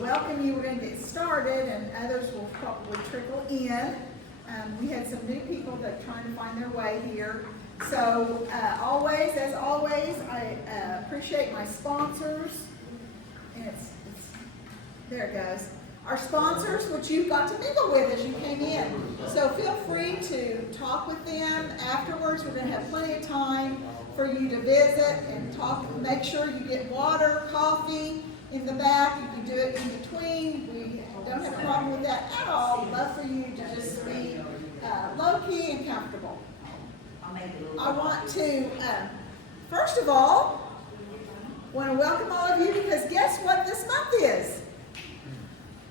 Welcome you. We're going to get started, and others will probably trickle in. We had some new people that are trying to find their way here. So as always, I appreciate my sponsors. And there it goes. Our sponsors, which you've got to mingle with as you came in. So feel free to talk with them afterwards. We're going to have plenty of time for you to visit and talk. Make sure you get water, coffee in the back. You can do it in between. We don't have a problem with that at all. Love for you to just be low-key and comfortable. I want to, first of all, want to welcome all of you because guess what this month is?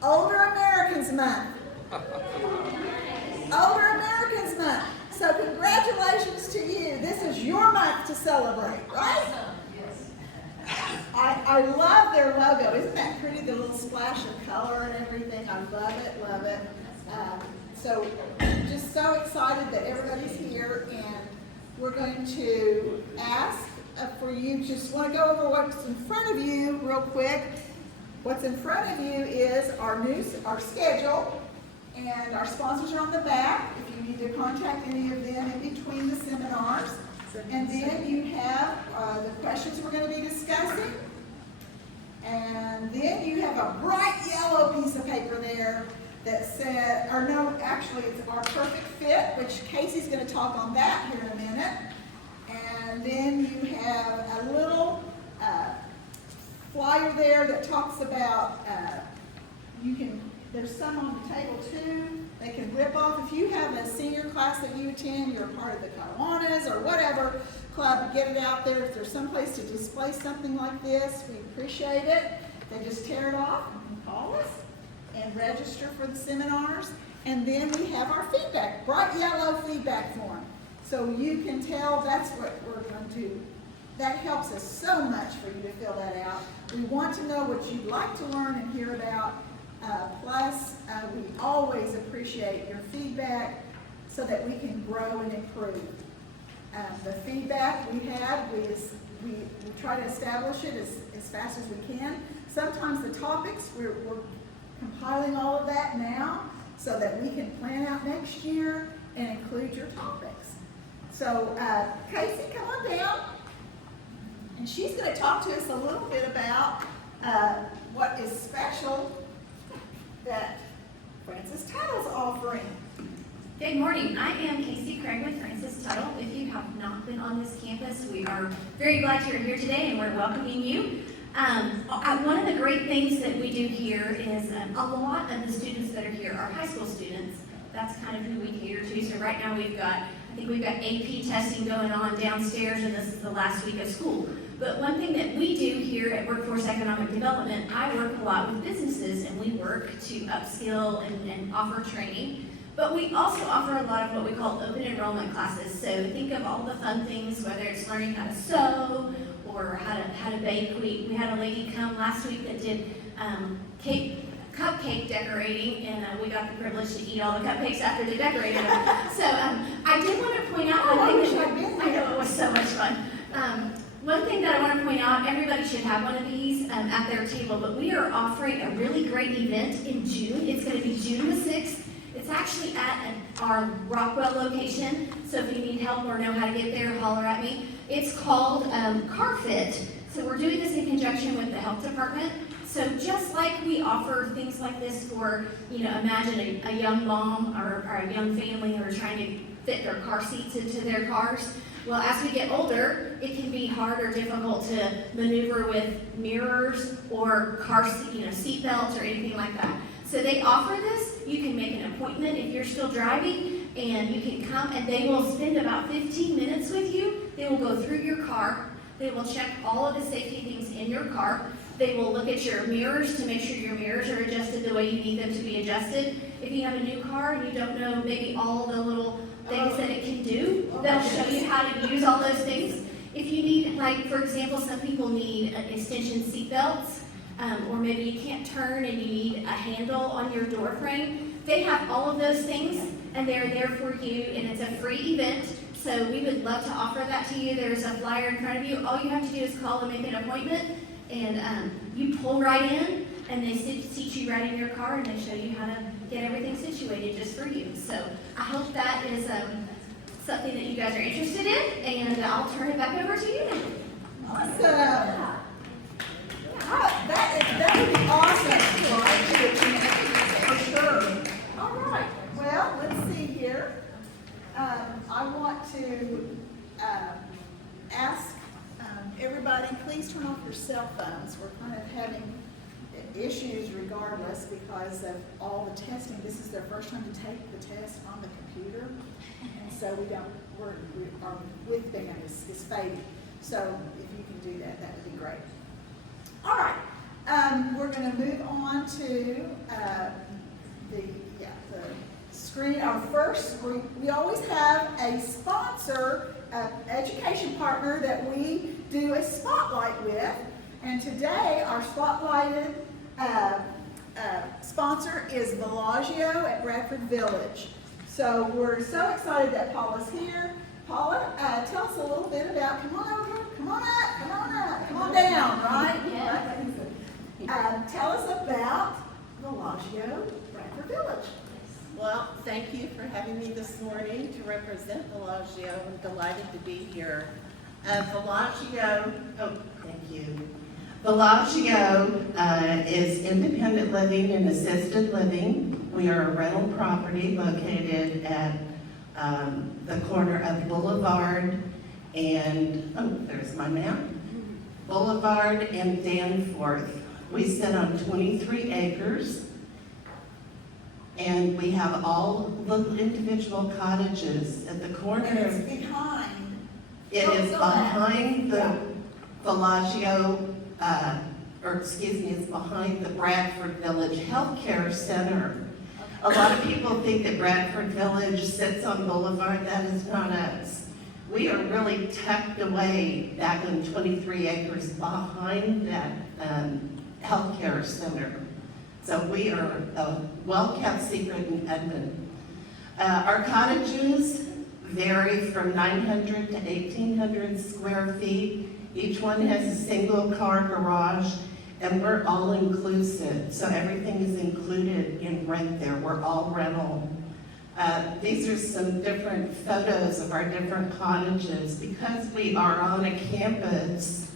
Older Americans Month. Older Americans Month. So congratulations to you. This is your month to celebrate, right? I love their logo. Isn't that pretty? The little splash of color and everything. I love it, love it. So just so excited that everybody's here, and we're going to ask for you, just want to go over what's in front of you real quick. What's in front of you is our schedule, and our sponsors are on the back if you need to contact any of them in between the seminars. And then you have the questions we're going to be discussing. And then you have a bright yellow piece of paper there that said, or no, actually it's our perfect fit, which Casey's going to talk on that here in a minute. And then you have a little flyer there that talks about, there's some on the table too. They can rip off. If you have a senior class that you attend, you're a part of the Kiwanis or whatever club, get it out there. If there's some place to display something like this, we appreciate it. They just tear it off and call us and register for the seminars. And then we have our feedback, bright yellow feedback form. So you can tell that's what we're going to, that helps us so much for you to fill that out. We want to know what you'd like to learn and hear about. Plus, we always appreciate your feedback so that we can grow and improve. The feedback we have, we try to establish it as fast as we can. Sometimes the topics, we're compiling all of that now so that we can plan out next year and include your topics. So, Casey, come on down. And she's going to talk to us a little bit about what is special that Francis Tuttle's offering. Good morning. I am Casey Craig with Francis Tuttle. If you have not been on this campus, we are very glad you're here today, and we're welcoming you. One of the great things that we do here is a lot of the students that are here are high school students. That's kind of who we cater to. So right now we've got AP testing going on downstairs, and this is the last week of school. But one thing that we do here at Workforce Economic Development, I work a lot with businesses, and we work to upskill and offer training. But we also offer a lot of what we call open enrollment classes. So think of all the fun things, whether it's learning how to sew or how to bake. We had a lady come last week that did cupcake decorating, and we got the privilege to eat all the cupcakes after they decorated them. So I did want to point out one thing. I know it was so much fun. One thing that I want to point out, everybody should have one of these at their table, but we are offering a really great event in June. It's going to be June the 6th. It's actually at our Rockwell location, so if you need help or know how to get there, holler at me. It's called Car Fit. So we're doing this in conjunction with the health department. So just like we offer things like this for, imagine a young mom or a young family who are trying to fit their car seats into their cars. Well, as we get older, it can be hard or difficult to maneuver with mirrors or car seat belts or anything like that. So they offer this. You can make an appointment if you're still driving, and you can come, and they will spend about 15 minutes with you. They will go through your car. They will check all of the safety things in your car. They will look at your mirrors to make sure your mirrors are adjusted the way you need them to be adjusted. If you have a new car and you don't know maybe all the little things that it can do, they'll show you how to use all those things. If you need, like, for example, some people need extension seat belts, or maybe you can't turn and you need a handle on your door frame. They have all of those things, and they're there for you, and it's a free event. So we would love to offer that to you. There's a flyer in front of you. All you have to do is call and make an appointment, and you pull right in, and they teach you right in your car, and they show you how to get everything situated just for you. So I hope that is something that you guys are interested in, and I'll turn it back over to you now. Awesome. That would be awesome, right? For sure. All right. Well, let's see here. I want to ask everybody, please turn off your cell phones. We're kind of having issues regardless because of all the testing. This is their first time to take the test on the computer, and so our width band is fading. So if you can do that, that would be great. All right, we're going to move on to the screen. Our first, we always have a sponsor, education partner that we do a spotlight with, and today our spotlighted sponsor is Bellagio at Bradford Village. So we're so excited that Paula's here. Paula, tell us a little bit about, come on over, come on up, come on up, come on down, right? Yeah. Tell us about Bellagio, Bradford Village. Well, thank you for having me this morning to represent Bellagio. I'm delighted to be here. Bellagio is independent living and assisted living. We are a rental property located at the corner of Boulevard and, there's my map, Boulevard and Danforth. We sit on 23 acres, and we have all the individual cottages at the corner. And it's behind. It is behind the Bellagio, it's behind the Bradford Village Healthcare Center. A lot of people think that Bradford Village sits on Boulevard. That is not us. We are really tucked away back on 23 acres behind that healthcare center. So we are a well-kept secret in Edmond. Our cottages vary from 900 to 1,800 square feet. Each one has a single car garage, and we're all inclusive. So everything is included in rent there. We're all rental. These are some different photos of our different cottages. Because we are on a campus,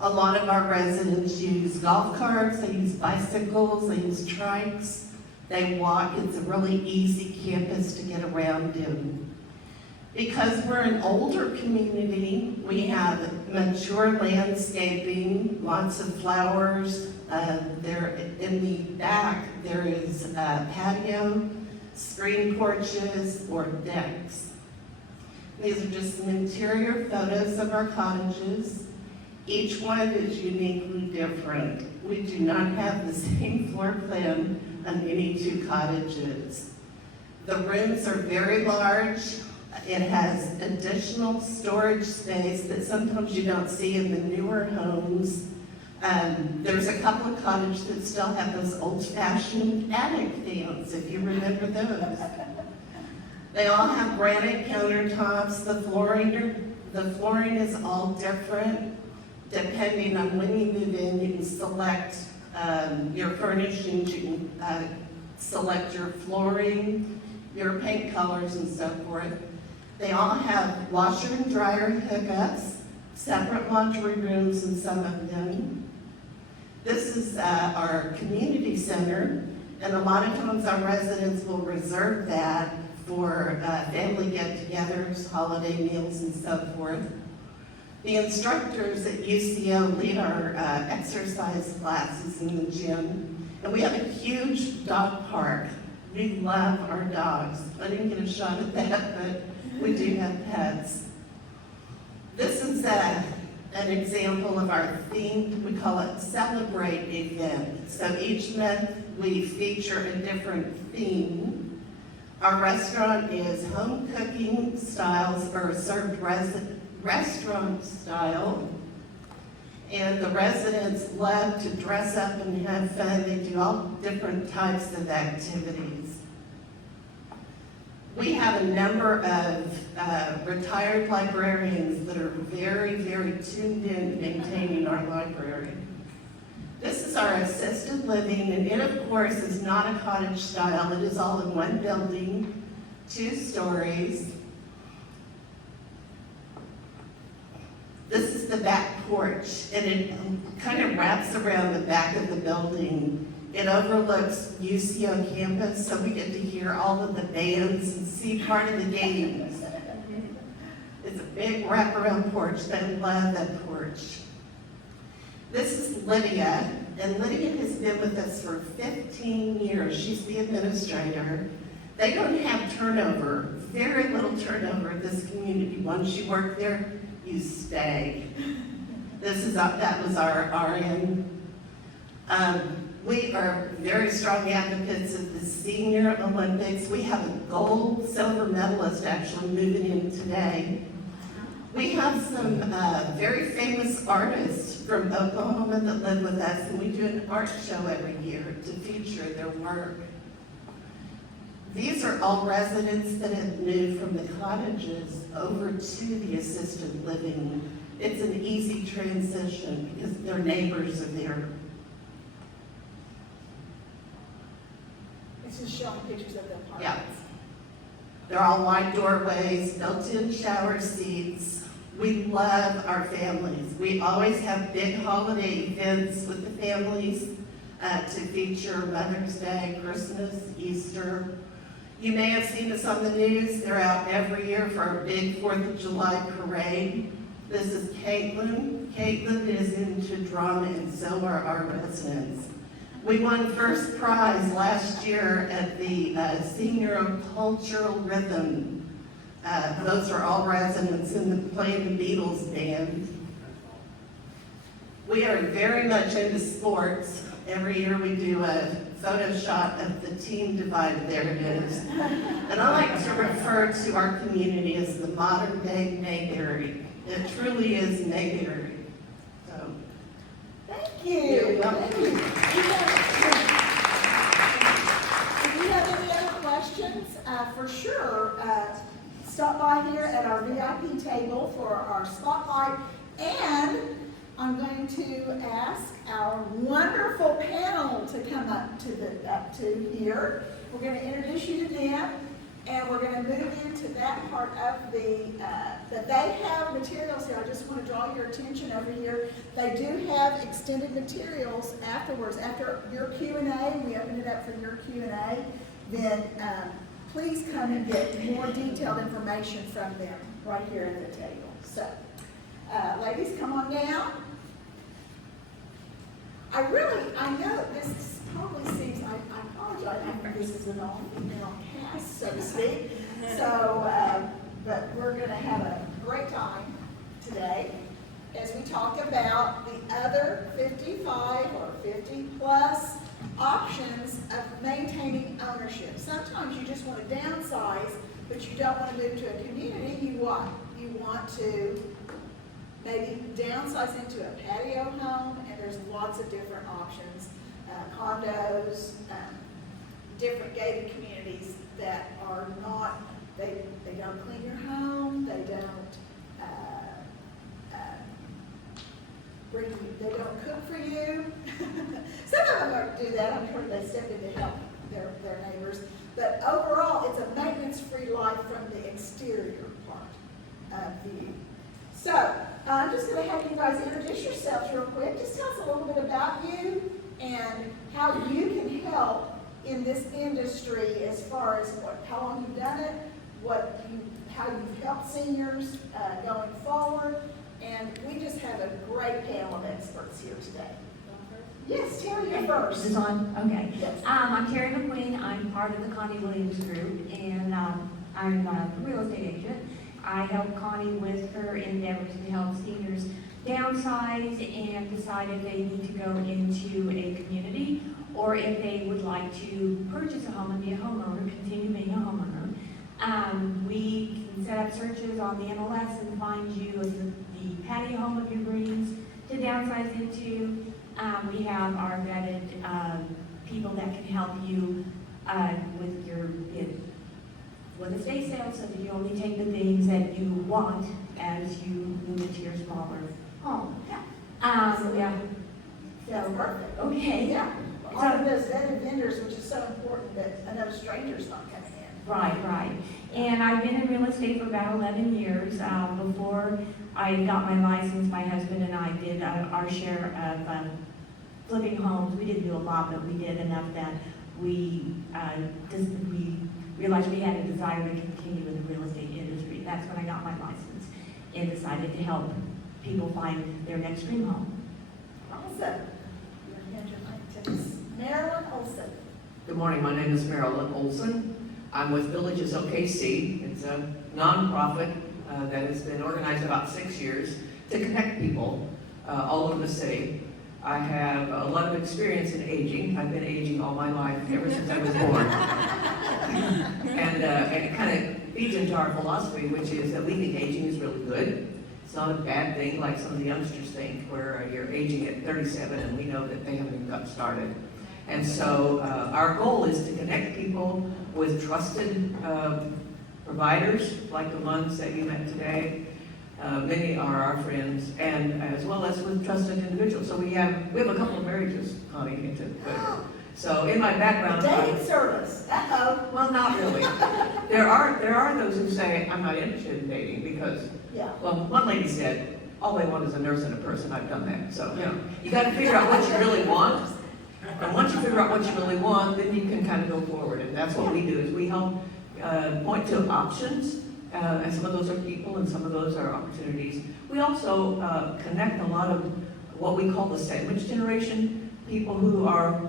a lot of our residents use golf carts, they use bicycles, they use trikes, they walk. It's a really easy campus to get around in. Because we're an older community, we have mature landscaping, lots of flowers. There in the back, there is a patio, screen porches, or decks. These are just some interior photos of our cottages. Each one is uniquely different. We do not have the same floor plan on any two cottages. The rooms are very large. It has additional storage space that sometimes you don't see in the newer homes. There's a couple of cottages that still have those old-fashioned attic fans, if you remember those. They all have granite countertops. The flooring is all different. Depending on when you move in, you can select your furnishings, you can select your flooring, your paint colors, and so forth. They all have washer and dryer hookups, separate laundry rooms in some of them. This is our community center, and a lot of times our residents will reserve that for family get-togethers, holiday meals, and so forth. The instructors at UCO lead our exercise classes in the gym, and we have a huge dog park. We love our dogs. I didn't get a shot at that, but we do have pets. This is an example of our theme. We call it Celebrate event. So each month we feature a different theme. Our restaurant is home cooking styles, or served restaurant style. And the residents love to dress up and have fun. They do all different types of activities. We have a number of retired librarians that are very, very tuned in to maintaining our library. This is our assisted living, and it, of course, is not a cottage style. It is all in one building, 2 stories. This is the back porch, and it kind of wraps around the back of the building. It overlooks UCO campus, so we get to hear all of the bands and see part of the games. It's a big wraparound porch. They love that porch. This is Lydia, and Lydia has been with us for 15 years. She's the administrator. They don't have turnover, very little turnover at this community. Once you work there, you stay. That was our RN. We are very strong advocates of the Senior Olympics. We have a gold, silver medalist actually moving in today. We have some very famous artists from Oklahoma that live with us, and we do an art show every year to feature their work. These are all residents that have moved from the cottages over to the assisted living. It's an easy transition because their neighbors are there. It's just showing pictures of the apartments. Yeah. They're all wide doorways, built-in shower seats. We love our families. We always have big holiday events with the families to feature Mother's Day, Christmas, Easter. You may have seen us on the news. They're out every year for our big 4th of July parade. This is Caitlin. Caitlin is into drama, and so are our residents. We won first prize last year at the Senior Cultural Rhythm. Those are all residents playing the Beatles band. We are very much into sports. Every year we do a photo shot of the team divide. There it is. And I like to refer to our community as the modern day Mayberry. It truly is Mayberry. So, Thank you. You're welcome. Thank you. If you have any other questions, for sure, stop by here at our VIP table for our spotlight. And I'm going to ask our wonderful panel to come up to here. We're going to introduce you to them, and we're going to move into that part of that they have materials here. I just want to draw your attention over here. They do have extended materials afterwards. After your Q&A, we open it up for your Q&A, then please come and get more detailed information from them right here at the table. So, ladies, come on down. I know this probably seems, I apologize, I think this is an all-female cast, so to speak. So, but we're going to have a great time today as we talk about the other 55 or 50 plus options of maintaining ownership. Sometimes you just want to downsize, but you don't want to move to a community. You want to maybe downsize into a patio home, and there's lots of different options. Condos, different gated communities that are not, they don't clean your home, they don't they don't cook for you. Some of them do that. I'm sure they step in to help their neighbors. But overall, it's a maintenance-free life from the exterior part of you. So, I'm just going to have you guys introduce yourselves real quick. Just tell us a little bit about you and how you can help in this industry as far as how long you've done it, how you've helped seniors going forward. And we just have a great panel of experts here today. Yes, Terry, you're first. Is this on? Okay. Yes. I'm Terry McQueen. I'm part of the Connie Williams group, and I'm a real estate agent. I help Connie with her endeavors to help seniors downsize and decide if they need to go into a community or if they would like to purchase a home and be a homeowner, continue being a homeowner. We can set up searches on the MLS and find you the patio home of your dreams to downsize into. We have our vetted people that can help you with your with estate sales, so that you only take the things that you want as you move into your smaller home. Yeah. Yeah. That's So, perfect. okay. Yeah. All of those vetted vendors, which is so important that another stranger's not coming in. Right. And I've been in real estate for about 11 years. Before I got my license, my husband and I did our share of flipping homes. We didn't do a lot, but we did enough that we realized we had a desire to continue in the real estate industry. That's when I got my license and decided to help people find their next dream home. Awesome. Your hand, your mic to Miss Marilyn Olson. Good morning, my name is Marilyn Olson. I'm with Villages OKC. It's a nonprofit that has been organized about 6 years to connect people all over the city. I have a lot of experience in aging. I've been aging all my life, ever since I was born. And it kind of feeds into our philosophy, which is that we think aging is really good. It's not a bad thing like some of the youngsters think, where you're aging at 37 and we know that they haven't even got started. And so our goal is to connect people with trusted providers like the ones that you met today. Many are our friends, and as well as with trusted individuals. So we have a couple of marriages, Connie, into So in my background, Dating service. Uh-oh. well, not really. There are those who say I'm not interested in dating because, Yeah. well, one lady said, all they want is a nurse and a person. I've done that. So you got to figure out what you really want. And once you figure out what you really want, then you can kind of go forward. And that's what we do, is we help point to options. And some of those are people and some of those are opportunities. We also connect a lot of what we call the sandwich generation, people who are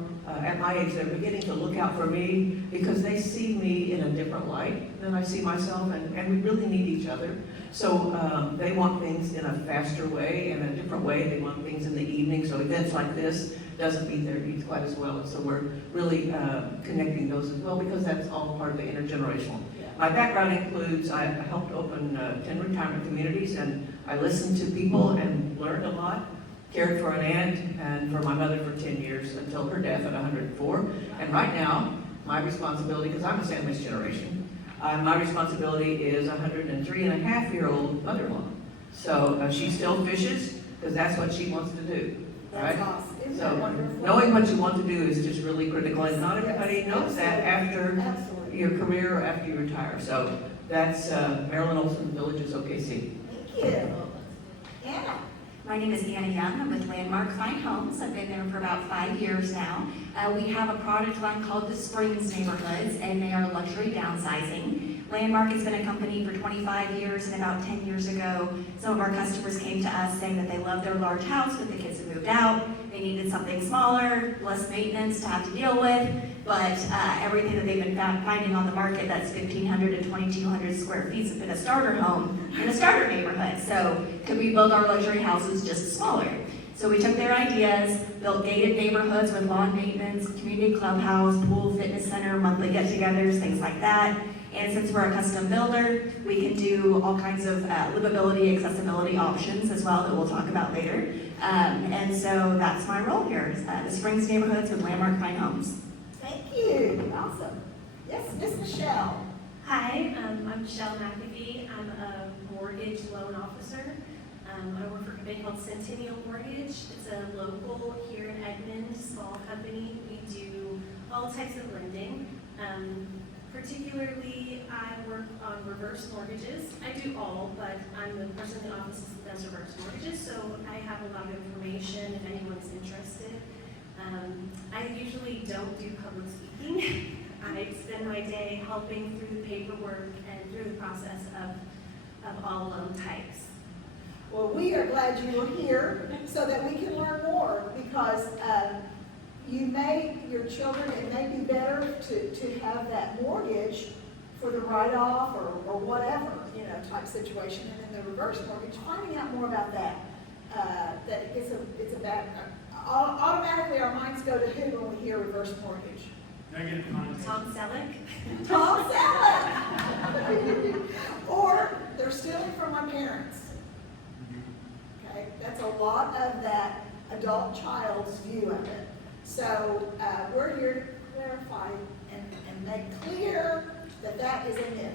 at my age, they're beginning to look out for me because they see me in a different light than I see myself, and we really need each other. So they want things in a faster way, in a different way. They want things in the evening, so events like this doesn't meet their needs quite as well. And so we're really connecting those as well, because that's all part of the intergenerational. My background includes, I helped open 10 retirement communities, and I listened to people and learned a lot. Cared for an aunt and for my mother for 10 years until her death at 104. And right now, my responsibility, because I'm a sandwich generation, my responsibility is a 103-and-a-half-year-old mother-in-law. So she still fishes, because that's what she wants to do. That's Right? awesome. Isn't So that wonderful? knowing what you want to do is just really critical, and not everybody knows that after Absolutely. your career or after you retire. So that's Marilyn Olson, Villages OKC. Thank you. Anna. My name is Anna Young. I'm with Landmark Fine Homes. I've been there for about 5 years now. We have a product line called the Springs Neighborhoods, and they are luxury downsizing. Landmark has been a company for 25 years, and about 10 years ago, some of our customers came to us saying that they loved their large house, but the kids had moved out. They needed something smaller, less maintenance to have to deal with, but everything that they've been finding on the market that's 1,500 to 2,200 square feet has been a starter home in a starter neighborhood. So could we build our luxury houses just smaller? So we took their ideas, built gated neighborhoods with lawn maintenance, community clubhouse, pool, fitness center, monthly get-togethers, things like that. And since we're a custom builder, we can do all kinds of livability, accessibility options as well that we'll talk about later. And so that's my role here, the Springs Neighborhoods with Landmark Fine Homes. Thank you. Awesome. Yes, Miss Michelle. Hi, I'm Michelle McAfee. I'm a mortgage loan officer. I work for a company called Centennial Mortgage. It's a local here in Edmond, small company. We do all types of lending. Particularly, I work on reverse mortgages. I do all, but I'm the person in the office that does reverse mortgages, so I have a lot of information if anyone's interested. I usually don't do public speaking. I spend my day helping through the paperwork and through the process of all loan types. Well, we are glad you were here so that we can learn more, because your children, it may be better to have that mortgage for the write-off or whatever, type situation. And then the reverse mortgage, finding out more about that, that it's a bad, automatically our minds go to who when we hear reverse mortgage? Negative context. Tom Selleck. Tom Selleck! Or they're stealing from my parents. Okay, that's a lot of that adult child's view of it. So we're here to clarify and make clear that is a myth.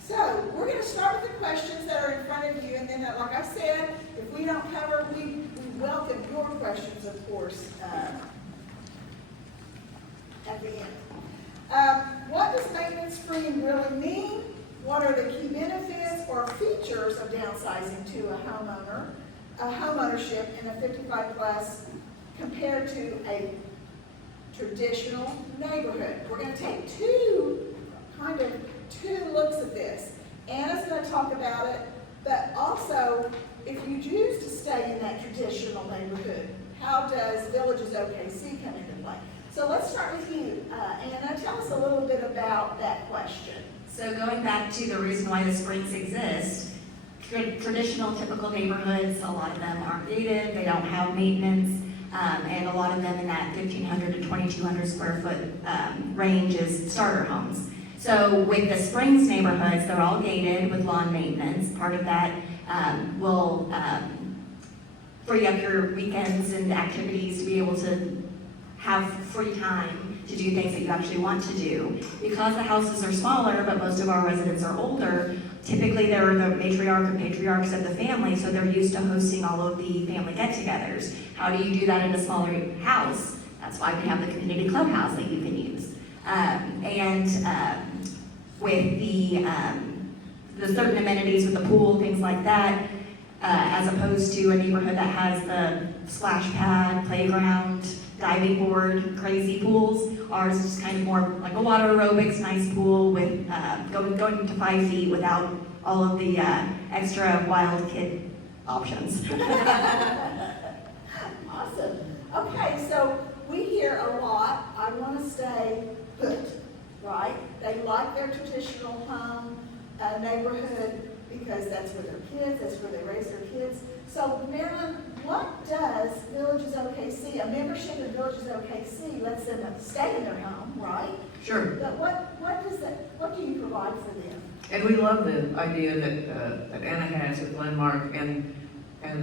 So, we're gonna start with the questions that are in front of you, and then, like I said, if we don't cover, we welcome your questions, of course, at the end. What does maintenance-free really mean? What are the key benefits or features of downsizing to a homeownership in a 55 plus compared to a traditional neighborhood? We're going to take two looks at this. Anna's going to talk about it, but also if you choose to stay in that traditional neighborhood, how does Villages OKC come into play? So let's start with you, Anna. Tell us a little bit about that question. So going back to the reason why the Springs exist, traditional typical neighborhoods, a lot of them aren't gated, they don't have maintenance, and a lot of them in that 1,500 to 2,200 square foot range is starter homes. So with the Springs neighborhoods, they're all gated with lawn maintenance. Part of that will free up your weekends and activities to be able to have free time to do things that you actually want to do. Because the houses are smaller, but most of our residents are older, typically they're the matriarch or patriarchs of the family, so they're used to hosting all of the family get-togethers. How do you do that in a smaller house? That's why we have the community clubhouse that you can use. With the certain amenities with the pool, things like that, as opposed to a neighborhood that has the splash pad, playground, diving board, crazy pools. Ours is just kind of more like a water aerobics, nice pool with going to 5 feet without all of the extra wild kid options. Awesome. Okay, so we hear a lot, I want to stay put, right? They like their traditional home neighborhood because that's where their kids, that's where they raise their kids. So Marilyn, what does Villages OKC, a membership in Villages OKC lets them stay in their home, right? Sure. But what do you provide for them? And we love the idea that Anna has with Landmark, and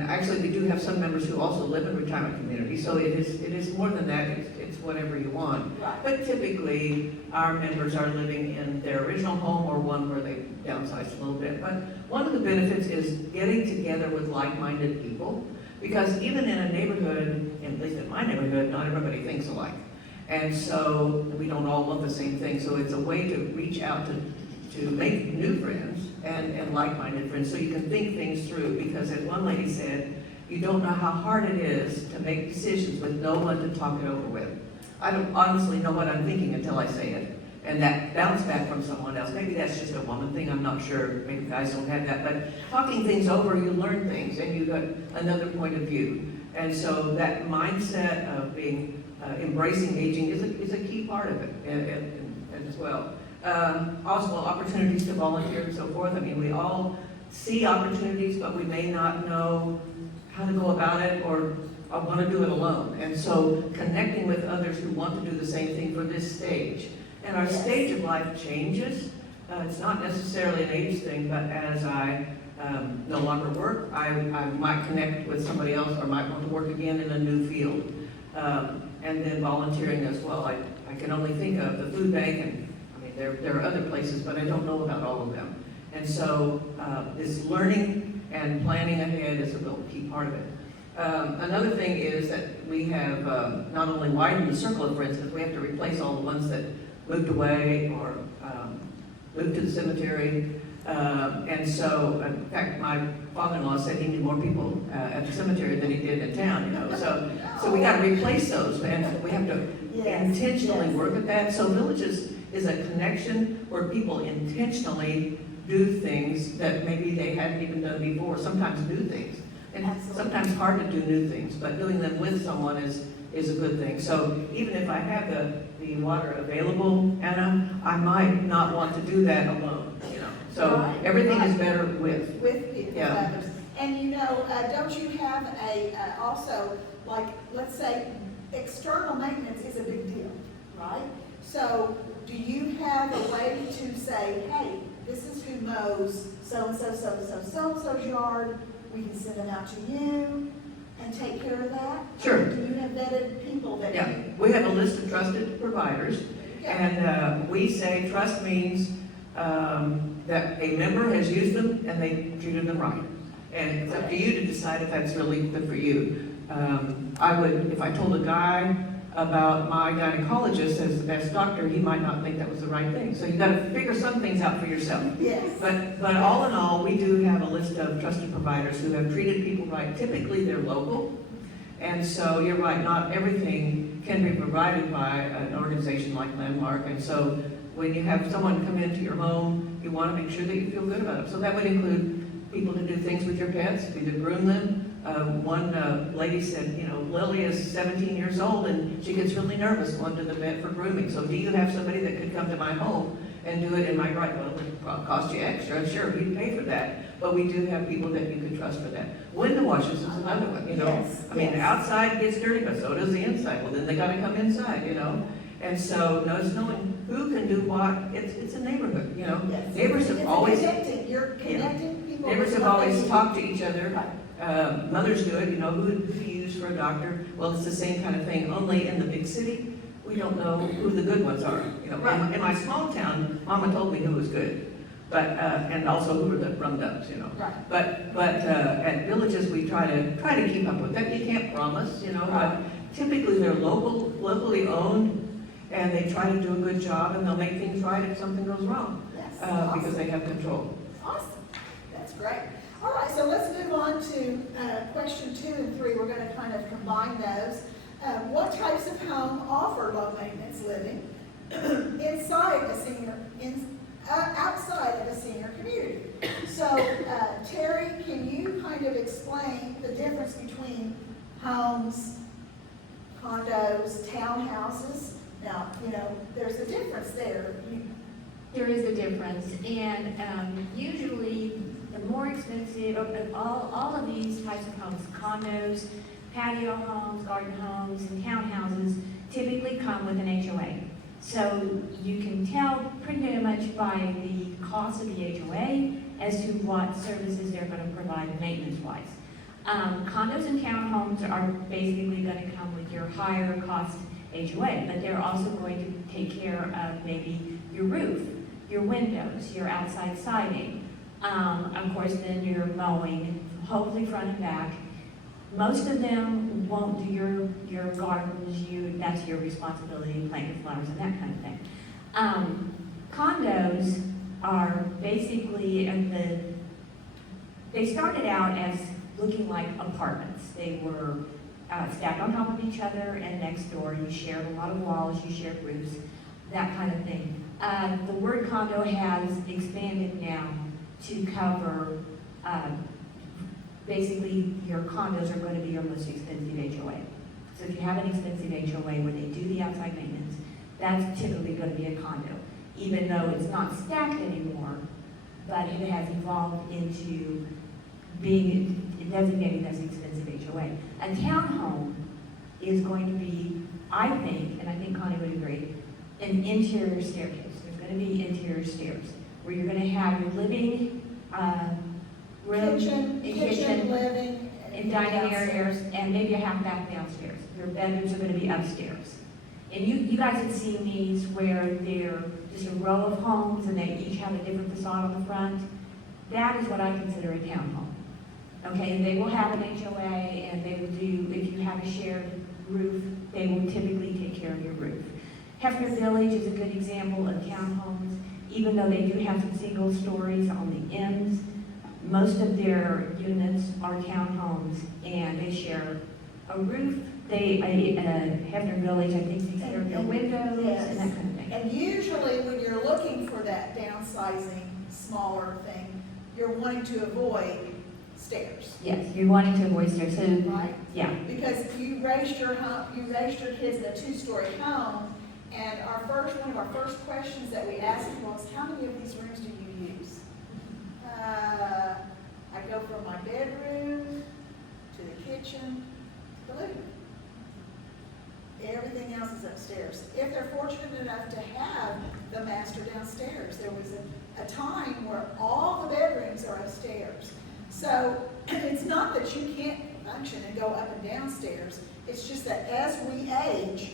actually we do have some members who also live in retirement communities, so it is more than that, it's whatever you want. Right. But typically, our members are living in their original home or one where they downsized a little bit. But one of the benefits is getting together with like-minded people, because even in a neighborhood, at least in my neighborhood, not everybody thinks alike. And so we don't all want the same thing, so it's a way to reach out to make new friends and like-minded friends, so you can think things through, because as one lady said, you don't know how hard it is to make decisions with no one to talk it over with. I don't honestly know what I'm thinking until I say it, and that bounce back from someone else. Maybe that's just a woman thing, I'm not sure, maybe guys don't have that, but talking things over, you learn things, and you got another point of view. And so that mindset of being, embracing aging is a key part of it, and as well. Also, opportunities to volunteer and so forth. I mean, we all see opportunities, but we may not know how to go about it, or want to do it alone. And so connecting with others who want to do the same thing for this stage. And our stage of life changes. It's not necessarily an age thing, but as I no longer work, I might connect with somebody else, or might want to work again in a new field. And then volunteering as well. I can only think of the food bank, and there are other places, but I don't know about all of them. And so this learning and planning ahead is a real key part of it. Another thing is that we have not only widened the circle of friends, but we have to replace all the ones that moved away or moved to the cemetery. And so, in fact, my father-in-law said he knew more people at the cemetery than he did in town, you know. So we got to replace those, and we have to intentionally work at that. So Villages is a connection where people intentionally do things that maybe they hadn't even done before, sometimes new things. And sometimes hard to do new things, but doing them with someone is a good thing. So even if I have the water available, Anna, I might not want to do that alone, you know. So everything is better with people, others. And you know, don't you have also, like, let's say, external maintenance is a big deal, right? So do you have a way to say, hey, this is who mows so-and-so, so-and-so, so-and-so's yard, we can send them out to you and take care of that? Sure. Do you have vetted people that we have a list of trusted providers, and we say trust means that a member has used them and they treated them right. And it's up to you to decide if that's really good for you. I would, if I told a guy about my gynecologist as the best doctor, he might not think that was the right thing. So you gotta figure some things out for yourself. Yes. But all in all, we do have a list of trusted providers who have treated people right. Typically, they're local. And so you're right, not everything can be provided by an organization like Landmark. And so when you have someone come into your home, you want to make sure that you feel good about it. So that would include people to do things with your pets, either groom them. One lady said, you know, Lily is 17 years old and she gets really nervous going to the vet for grooming. So do you have somebody that could come to my home and do it in my right? Well, it would probably cost you extra. Sure, we'd pay for that. But we do have people that you can trust for that. Window washes is another one, you know. Yes, I mean, the yes. outside gets dirty, but so does the inside. Well, then they gotta come inside, you know. And so, just knowing who can do what, it's a neighborhood, you know. Yes. Neighbors have It's always, connecting. You're connecting people. neighbors with have what they always need. talked to each other. Right. Mothers do it, you know, who do you use for a doctor? Well, it's the same kind of thing, only in the big city, we don't know who the good ones are. You know, Right. in my small town, Mama told me who was good, but, and also who were the rum-dubs, you know. Right. But at villages, we try to keep up with that. You can't promise, you know, but typically they're locally owned, and they try to do a good job, and they'll make things right if something goes wrong, Yes. because Awesome. they have control. Awesome. That's great. All right, so let's move on to question 2 and 3. We're going to kind of combine those. What types of home offer low maintenance living inside a senior, outside of a senior community? So, Terry, can you kind of explain the difference between homes, condos, townhouses? Now, you know, there's a difference there. There is a difference, and usually the more expensive, of all of these types of homes, condos, patio homes, garden homes, and townhouses typically come with an HOA. So you can tell pretty much by the cost of the HOA as to what services they're going to provide maintenance-wise. Condos and townhomes are basically going to come with your higher cost HOA, but they're also going to take care of maybe your roof, your windows, your outside siding. Of course, then your mowing, hopefully front and back. Most of them won't do your gardens, that's your responsibility, plant your flowers and that kind of thing. Condos are basically they started out as looking like apartments. They were stacked on top of each other and next door. You shared a lot of walls, you shared roofs, that kind of thing. The word condo has expanded now to cover, basically your condos are going to be your most expensive HOA. So if you have an expensive HOA where they do the outside maintenance, that's typically going to be a condo, even though it's not stacked anymore, but it has evolved into being designated as an expensive HOA. A townhome is going to be, I think, and I think Connie would agree, an interior staircase. There's going to be interior stairs where you're going to have your living room, Kitchen, living, and dining downstairs. areas, and maybe a half bath downstairs. Your bedrooms are going to be upstairs. And you guys have seen these where they're just a row of homes and they each have a different facade on the front. That is what I consider a townhome. Okay, and they will have an HOA, and they will do, if you have a shared roof, they will typically take care of your roof. Hefner Village is a good example of townhomes, even though they do have some single stories on the ends. Most of their units are townhomes, and they share a roof. Hefner Village, I think, takes care of their windows Yes. and that kind of thing. And usually when you're looking for that downsizing, smaller thing, you're wanting to avoid stairs, Yes, you're wanting to avoid stairs, so, right? yeah. Because you raised your kids in a 2-story home, and one of our first questions that we asked them was, how many of these rooms do you use? I go from my bedroom to the kitchen, to the living room. Everything else is upstairs. If they're fortunate enough to have the master downstairs, there was a time where all the bedrooms are upstairs. So it's not that you can't function and go up and downstairs. It's just that as we age,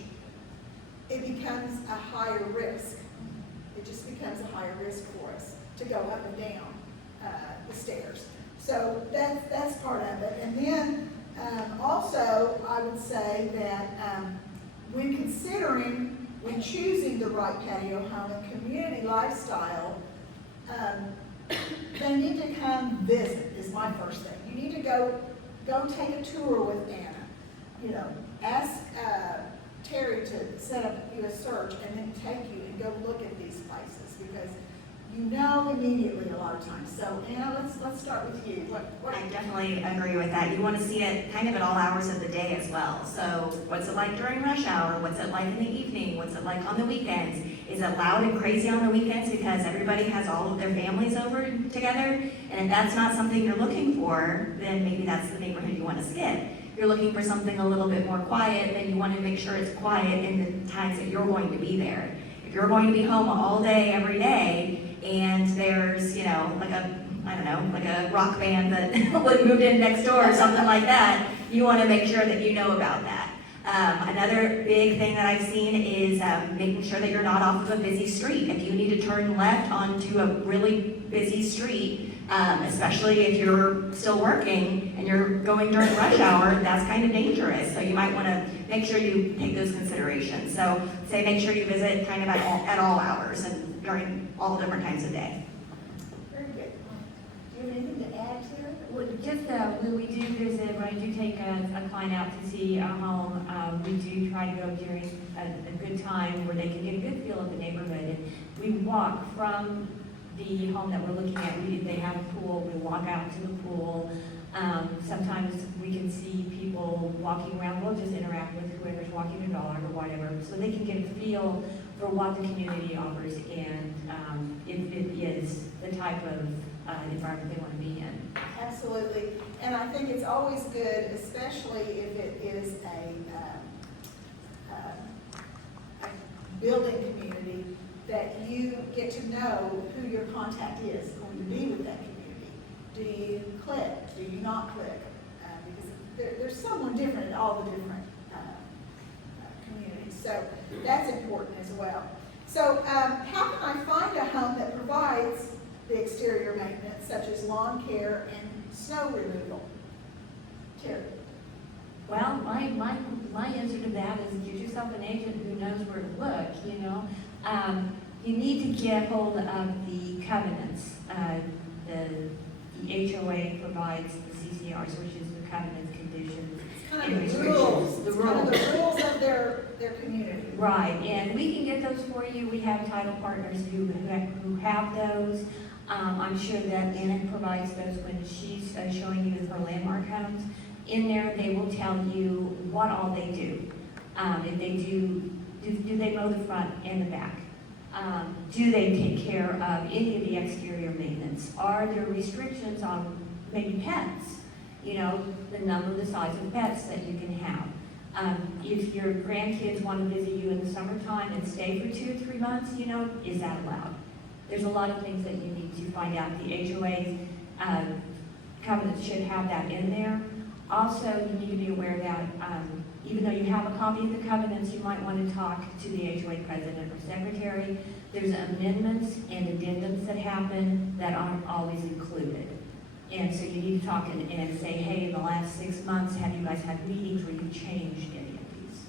it becomes a higher risk. It just becomes a higher risk for us to go up and down the stairs. So that's part of it. And then also, I would say that when choosing the right patio home and community lifestyle, they need to come visit, is my first thing. You need to go take a tour with Anna. You know, ask Terry to set up you a search and then take you and go look at these places, because you know immediately a lot of times. So Anna, let's start with you. What I definitely agree with that. You want to see it kind of at all hours of the day as well. So what's it like during rush hour? What's it like in the evening? What's it like on the weekends? Is it loud and crazy on the weekends because everybody has all of their families over together? And if that's not something you're looking for, then maybe that's the neighborhood you want to skip. If you're looking for something a little bit more quiet, then you want to make sure it's quiet in the times that you're going to be there. If you're going to be home all day, every day, and there's, like a rock band that moved in next door or something like that, you want to make sure that you know about that. Another big thing that I've seen is making sure that you're not off of a busy street. If you need to turn left onto a really busy street, especially if you're still working and you're going during rush hour, that's kind of dangerous. So you might want to make sure you take those considerations. So say make sure you visit kind of at all hours and during all different times of day. Very good. Do you have anything to add to it? Well, just when we do visit, when I do take a client out to see a home, we do try to go during a good time where they can get a good feel of the neighborhood. And we walk from the home that we're looking at. They have a pool. We walk out to the pool. Sometimes we can see people walking around. We'll just interact with whoever's walking their dog or whatever, so they can get a feel for what the community offers and if it is the type of environment they want to be in. Absolutely. And I think it's always good, especially if it is a building community, that you get to know who your contact is going to be with that community. Do you click? Do you not click? Because there's someone different in all the different communities. So that's important as well. So how can I find a home that provides the exterior maintenance, such as lawn care and snow removal? Terry? Well, my answer to that is get yourself an agent who knows where to look, You need to get hold of the covenants. The HOA provides the CCRs, which is the covenant conditions. Kind of the rules. The It's kind of rules. the rules of their community. Right, and we can get those for you. We have title partners who have those. I'm sure that Anna provides those when she's showing you her landmark homes. In there, they will tell you what all they do. If they do they mow the front and the back? Do they take care of any of the exterior maintenance? Are there restrictions on maybe pets? The number, the size of pets that you can have. If your grandkids want to visit you in the summertime and stay for 2 or 3 months, is that allowed? There's a lot of things that you need to find out. The HOA's covenants should have that in there. Also, you need to be aware that even though you have a copy of the covenants, you might want to talk to the HOA president or secretary. There's amendments and addendums that happen that aren't always included. And so you need to talk and say, hey, in the last 6 months, have you guys had meetings where you've changed any of these?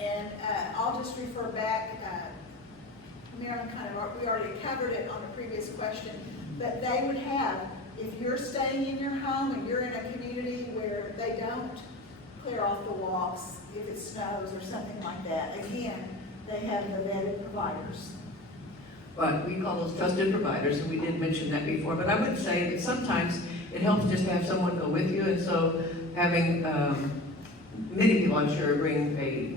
And I'll just refer back, Marilyn we already covered it on a previous question, but they would have, if you're staying in your home and you're in a community where they don't clear off the walks if it snows or something like that, again, they have the vetted providers. But we call those trusted providers, and we did mention that before. But I would say that sometimes it helps just to have someone go with you, and so having, many people I'm sure bring a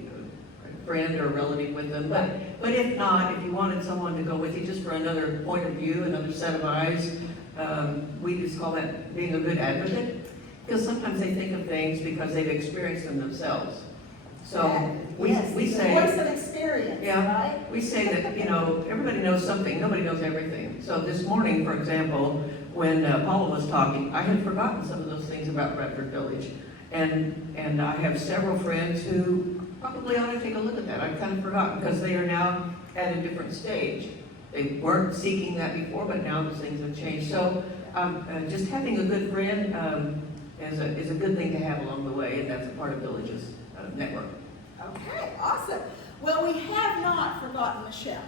friend or relative with them. But if not, if you wanted someone to go with you just for another point of view, another set of eyes, we just call that being a good advocate. Because sometimes they think of things because they've experienced them themselves. So Yes, we the say, voice of experience, Yeah. right? we say that, everybody knows something, nobody knows everything. So this morning, for example, when Paula was talking, I had forgotten some of those things about Bradford Village. And I have several friends who probably ought to take a look at that. I've kind of forgotten, because they are now at a different stage. They weren't seeking that before, but now those things have changed. So just having a good friend is a good thing to have along the way, and that's a part of Village's network. Okay, awesome. Well, we have not forgotten Michelle.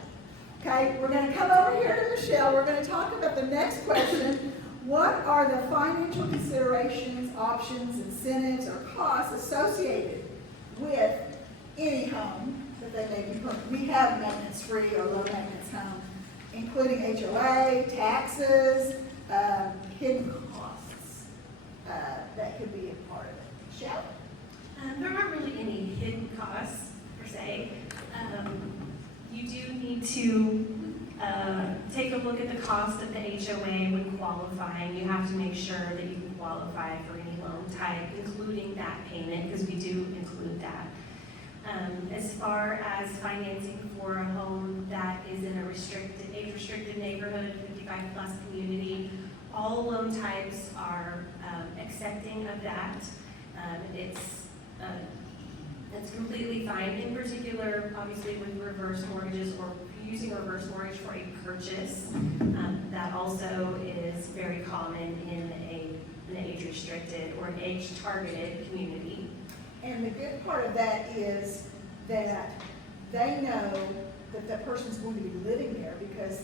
Okay, we're going to come over here to Michelle. We're going to talk about the next question. What are the financial considerations, options, incentives, or costs associated with any home that they may be purchasing? We have maintenance-free or low-maintenance home, including HOA, taxes, hidden costs that could be a part of it. Michelle? There aren't really any hidden costs, per se. You do need to take a look at the cost of the HOA when qualifying. You have to make sure that you can qualify for any loan type, including that payment, because we do include that. As far as financing for a home that is in a age-restricted neighborhood, 55-plus community, all loan types are accepting of that. It's completely fine. In particular, obviously with reverse mortgages or using reverse mortgage for a purchase, that also is very common in an age-restricted or an age-targeted community. And the good part of that is that they know that the person's going to be living there because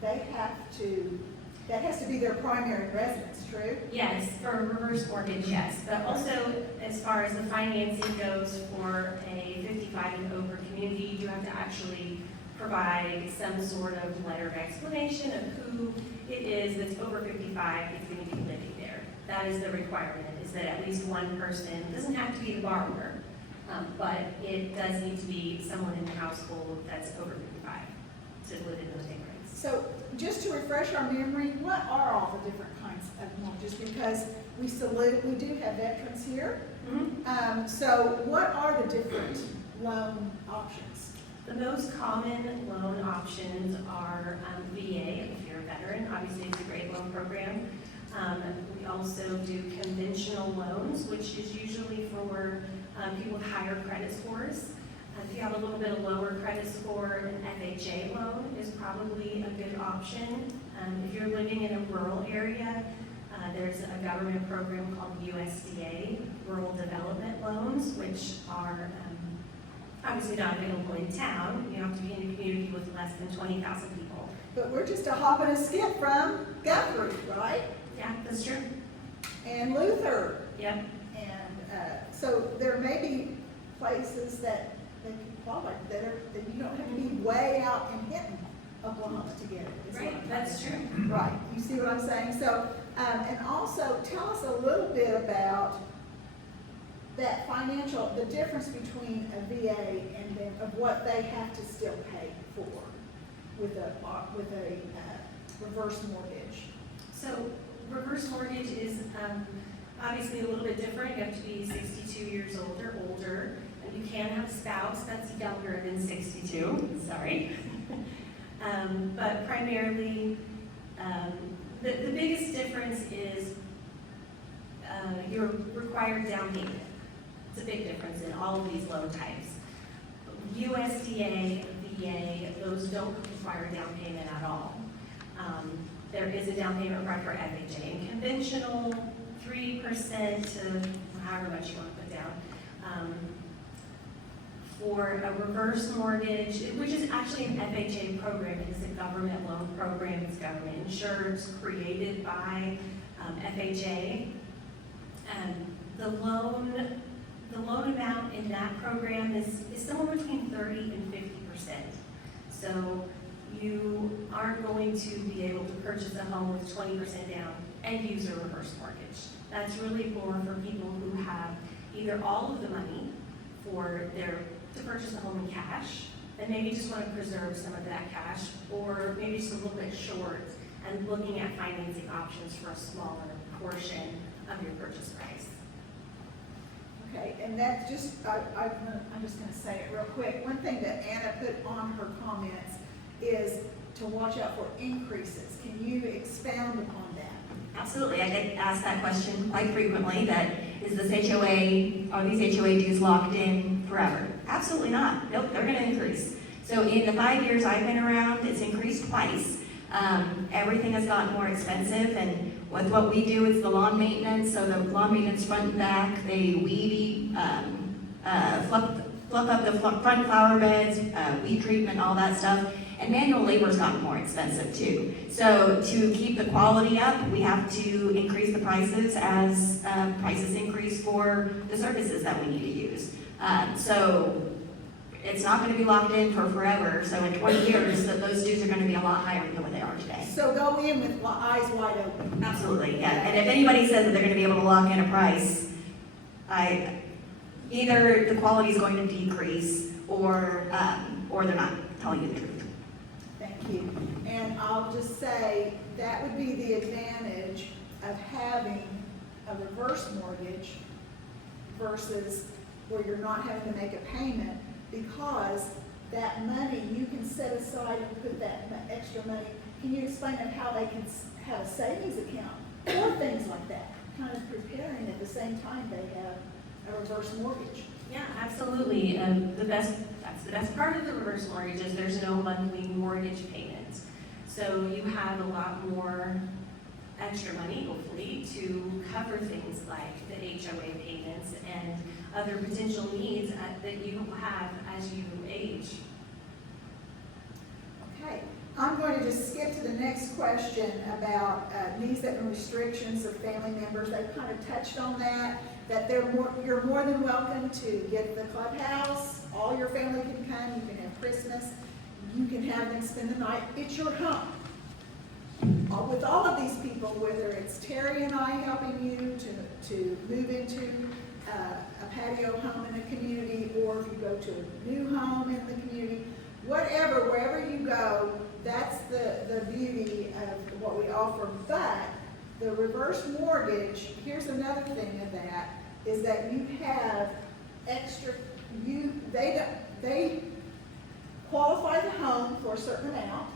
they have to, that has to be their primary residence, true? Yes, for a reverse mortgage, yes. But also, as far as the financing goes for a 55 and over community, you have to actually provide some sort of letter of explanation of who it is that's over 55 that's going to be living there. That is the requirement, is that at least one person, it doesn't have to be the borrower, but it does need to be someone in the household that's over 55 to live in those neighborhoods. So just to refresh our memory, what are all the different kinds of mortgages? Because we do have veterans here. Mhm. So what are the different loan options? The most common loan options are VA, if you're a veteran. Obviously, it's a great loan program. We also do conventional loans, which is usually for people with higher credit scores. If you have a little bit of lower credit score, an FHA loan is probably a good option. If you're living in a rural area, there's a government program called USDA, Rural Development Loans, which are obviously not available in town. You have to be in a community with less than 20,000 people. But we're just a hop and a skip from Guthrie, right? Yeah, that's true. And Luther. Yep. And so there may be places that they can qualify that you don't have to be way out in Hinton, Oklahoma to get it. is what I'm Right, that's trying to true. say. Right, you see what I'm saying? So, and also tell us a little bit about that financial, the difference between a VA and then of what they have to still pay for with a reverse mortgage. So reverse mortgage is obviously a little bit different. You have to be 62 years old or older. And you can have a spouse that's younger than 62, sorry. But primarily, the biggest difference is your required down payment. It's a big difference in all of these loan types. USDA, VA, those don't require down payment at all. There is a down payment required for FHA and conventional, 3% to however much you want to put down. For a reverse mortgage, which is actually an FHA program, it is a government loan program, it's government insured, it's created by FHA. The loan amount in that program is somewhere between 30 and 50%. So you aren't going to be able to purchase a home with 20% down and use a reverse mortgage. That's really for people who have either all of the money to purchase a home in cash, and maybe just want to preserve some of that cash, or maybe just a little bit short and looking at financing options for a smaller portion of your purchase price. Okay, and that's just, I'm just gonna say it real quick. One thing that Anna put on her comments is to watch out for increases. Can you expound upon that? Absolutely, I get asked that question quite frequently, that Is this HOA, are these HOA dues locked in forever? Absolutely not. Nope, they're gonna increase. So in the 5 years I've been around, it's increased twice. Everything has gotten more expensive, and with what we do, it's the lawn maintenance, so the lawn maintenance front and back, they weed, fluff up the front flower beds, weed treatment, all that stuff. And manual labor's gotten more expensive too. So to keep the quality up, we have to increase the prices as prices increase for the services that we need to use. So it's not gonna be locked in for forever. So in 20 years, those dues are gonna be a lot higher than what they are today. So go in with eyes wide open. Absolutely, yeah. And if anybody says that they're gonna be able to lock in a price, either the quality is going to decrease or they're not telling you the truth. Thank you. And I'll just say, that would be the advantage of having a reverse mortgage versus where you're not having to make a payment, because that money, you can set aside and put that extra money. Can you explain how they can have a savings account or things like that? Kind of preparing at the same time they have a reverse mortgage. Yeah, absolutely. That's the best part of the reverse mortgage is there's no monthly mortgage payments. So you have a lot more extra money, hopefully, to cover things like the HOA payments and other potential needs that you have as you age. Okay, I'm going to just skip to the next question about needs and restrictions of family members. They've kind of touched on that you're more than welcome to get the clubhouse. All your family can come. You can have Christmas. You can have them spend the night. It's your home. With all of these people, whether it's Terry and I helping you to move into a patio home in a community, or if you go to a new home in the community, whatever, wherever you go, that's the beauty of what we offer. But the reverse mortgage, here's another thing of that, is that you have extra, they qualify the home for a certain amount,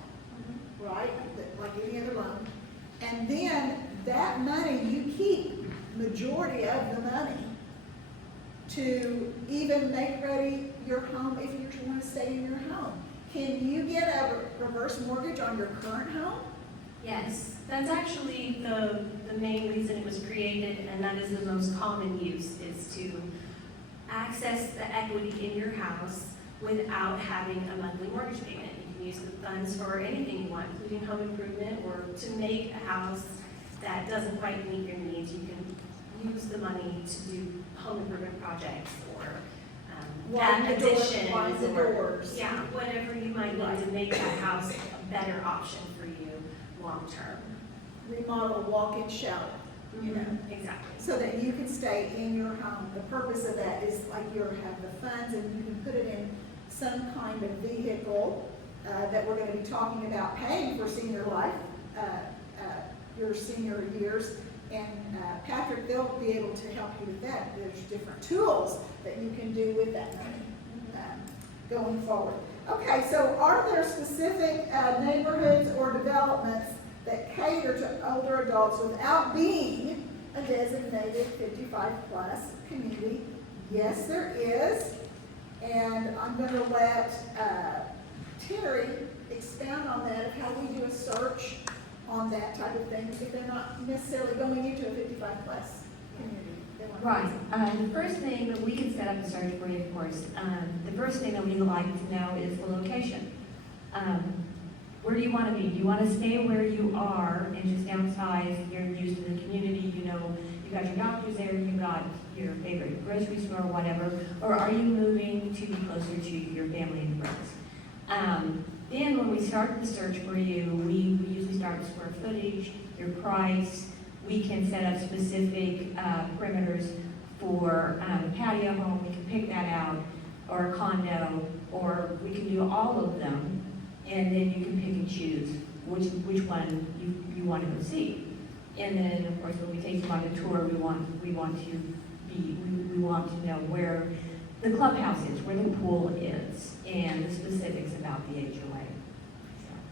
right, like any other loan, and then that money, you keep majority of the money to even make ready your home if you want to stay in your home. Can you get a reverse mortgage on your current home? Yes, that's actually the main reason it was created, and that is the most common use, is to access the equity in your house without having a monthly mortgage payment. You can use the funds for anything you want, including home improvement, or to make a house that doesn't quite meet your needs. You can use the money to do home improvement projects or add additions, the doors. Yeah, whatever you might need to make that house a better option for you long term. Remodel a walk-in shower, you know, Exactly. so that you can stay in your home. The purpose of that is like you have the funds and you can put it in some kind of vehicle that we're going to be talking about paying for senior life, your senior years. And Patrick, they'll be able to help you with that. There's different tools that you can do with that money going forward. Okay, so are there specific neighborhoods or developments that cater to older adults without being a designated 55 plus community? Yes, there is. And I'm going to let Terry expound on that, of how we do a search on that type of thing, if they're not necessarily going into a 55 plus community. Right. The first thing that we can set up a search for you, of course. The first thing that we'd like to know is the location. Where do you want to be? Do you want to stay where you are and just downsize? You're used to the community, you know, you got your doctors there, you got your favorite grocery store or whatever, or are you moving to be closer to your family and friends? Then when we start the search for you, we usually start with square footage, your price. We can set up specific perimeters for a patio home, we can pick that out, or a condo, or we can do all of them, and then you can pick and choose which one you want to go see. And then, of course, when we take you on a tour, we want to know where the clubhouse is, where the pool is, and the specifics about the HOA.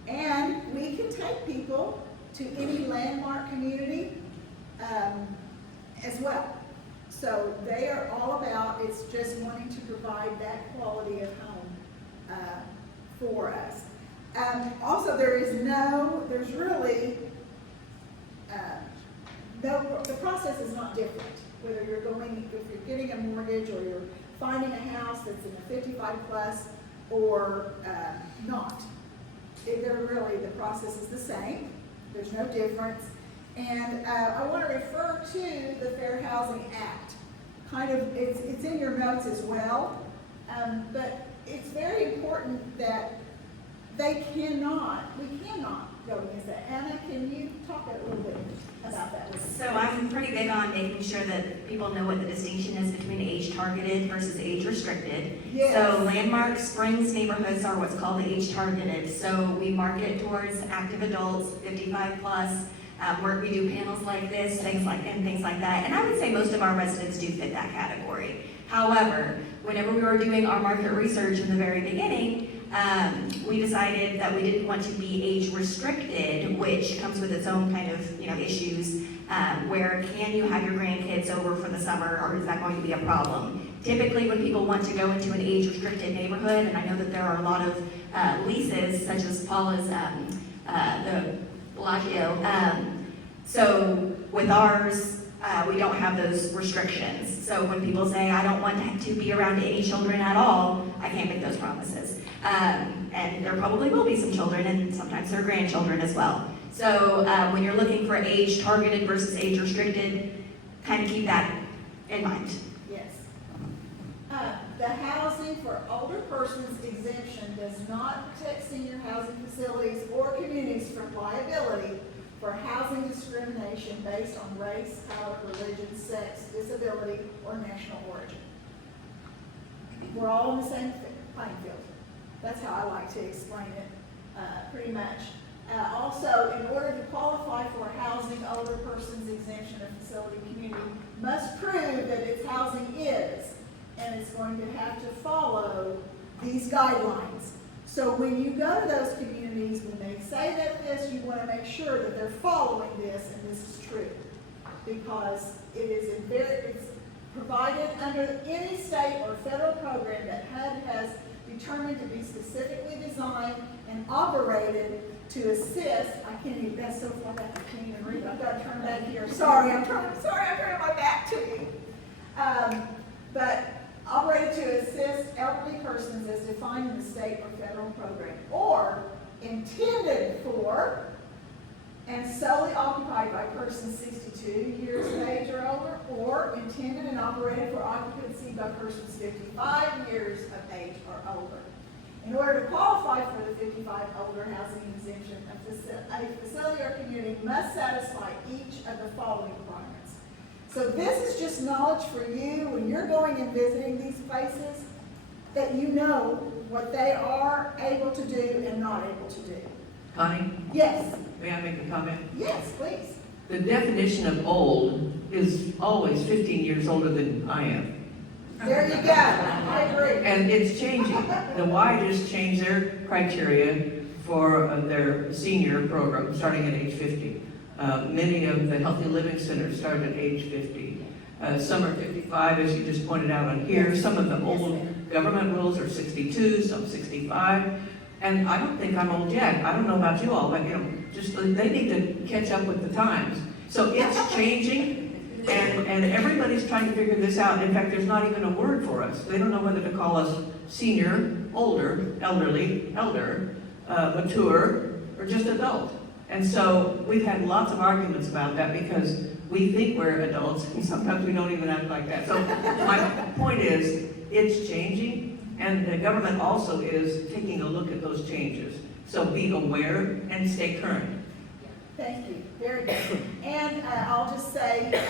And we can take people to any landmark community as well. So they are all about, it's just wanting to provide that quality of home for us. Also, there's really, the process is not different, whether if you're getting a mortgage or you're finding a house that's in a 55 plus or not. The process is the same. There's no difference. And I want to refer to the Fair Housing Act. It's in your notes as well, but it's very important that we cannot go against that. Anna, can you talk a little bit about that? So I'm pretty big on making sure that people know what the distinction is between age targeted versus age restricted. Yes. So Landmark Springs neighborhoods are what's called the age targeted. So we market towards active adults, 55 plus. We do panels like this, things like that. And I would say most of our residents do fit that category. However, whenever we were doing our market research in the very beginning, we decided that we didn't want to be age restricted, which comes with its own kind of, issues. Where can you have your grandkids over for the summer, or is that going to be a problem? Typically, when people want to go into an age restricted neighborhood, and I know that there are a lot of leases, such as Paula's, the Bellagio. So with ours, we don't have those restrictions. So when people say, I don't want to be around any children at all, I can't make those promises. And there probably will be some children, and sometimes there are grandchildren as well. So when you're looking for age targeted versus age restricted, kind of keep that in mind. Yes. The housing for older persons exemption does not protect senior housing facilities or communities from liability for housing discrimination based on race, color, religion, sex, disability, or national origin. We're all in the same playing field. That's how I like to explain it, pretty much. Also, in order to qualify for housing, older persons exemption of facility community must prove that its housing is, and it's going to have to follow these guidelines. So when you go to those communities, when they say that this, you want to make sure that they're following this, and this is true. Because it's provided under any state or federal program that HUD has determined to be specifically designed and operated to assist. I can't even, that's so far back, I can't even read. I've got to turn back here. I'm turning my back to you. But operated to assist elderly persons as defined in the state or federal program, or intended for and solely occupied by persons 62 years of age or older, or intended and operated for occupancy by persons 55 years of age or older. In order to qualify for the 55 older housing exemption, a facility or community must satisfy each of the following requirements. So this is just knowledge for you when you're going and visiting these places, that you know what they are able to do and not able to do. Connie, Yes, may I make a comment? yes, please. The definition of old is always 15 years older than I am. There you go, I agree. And it's changing. The Y just changed their criteria for their senior program, starting at age 50. Many of the healthy living centers start at age 50. Some are 55, as you just pointed out on here. Some of the old government rules are 62, some 65. And I don't think I'm old yet. I don't know about you all, but just they need to catch up with the times. So it's changing, and everybody's trying to figure this out. In fact, there's not even a word for us. They don't know whether to call us senior, older, elderly, elder, mature, or just adult. And so we've had lots of arguments about that because we think we're adults, and sometimes we don't even act like that. So my point is, it's changing. And the government also is taking a look at those changes. So be aware and stay current. Thank you, very good. And I'll just say,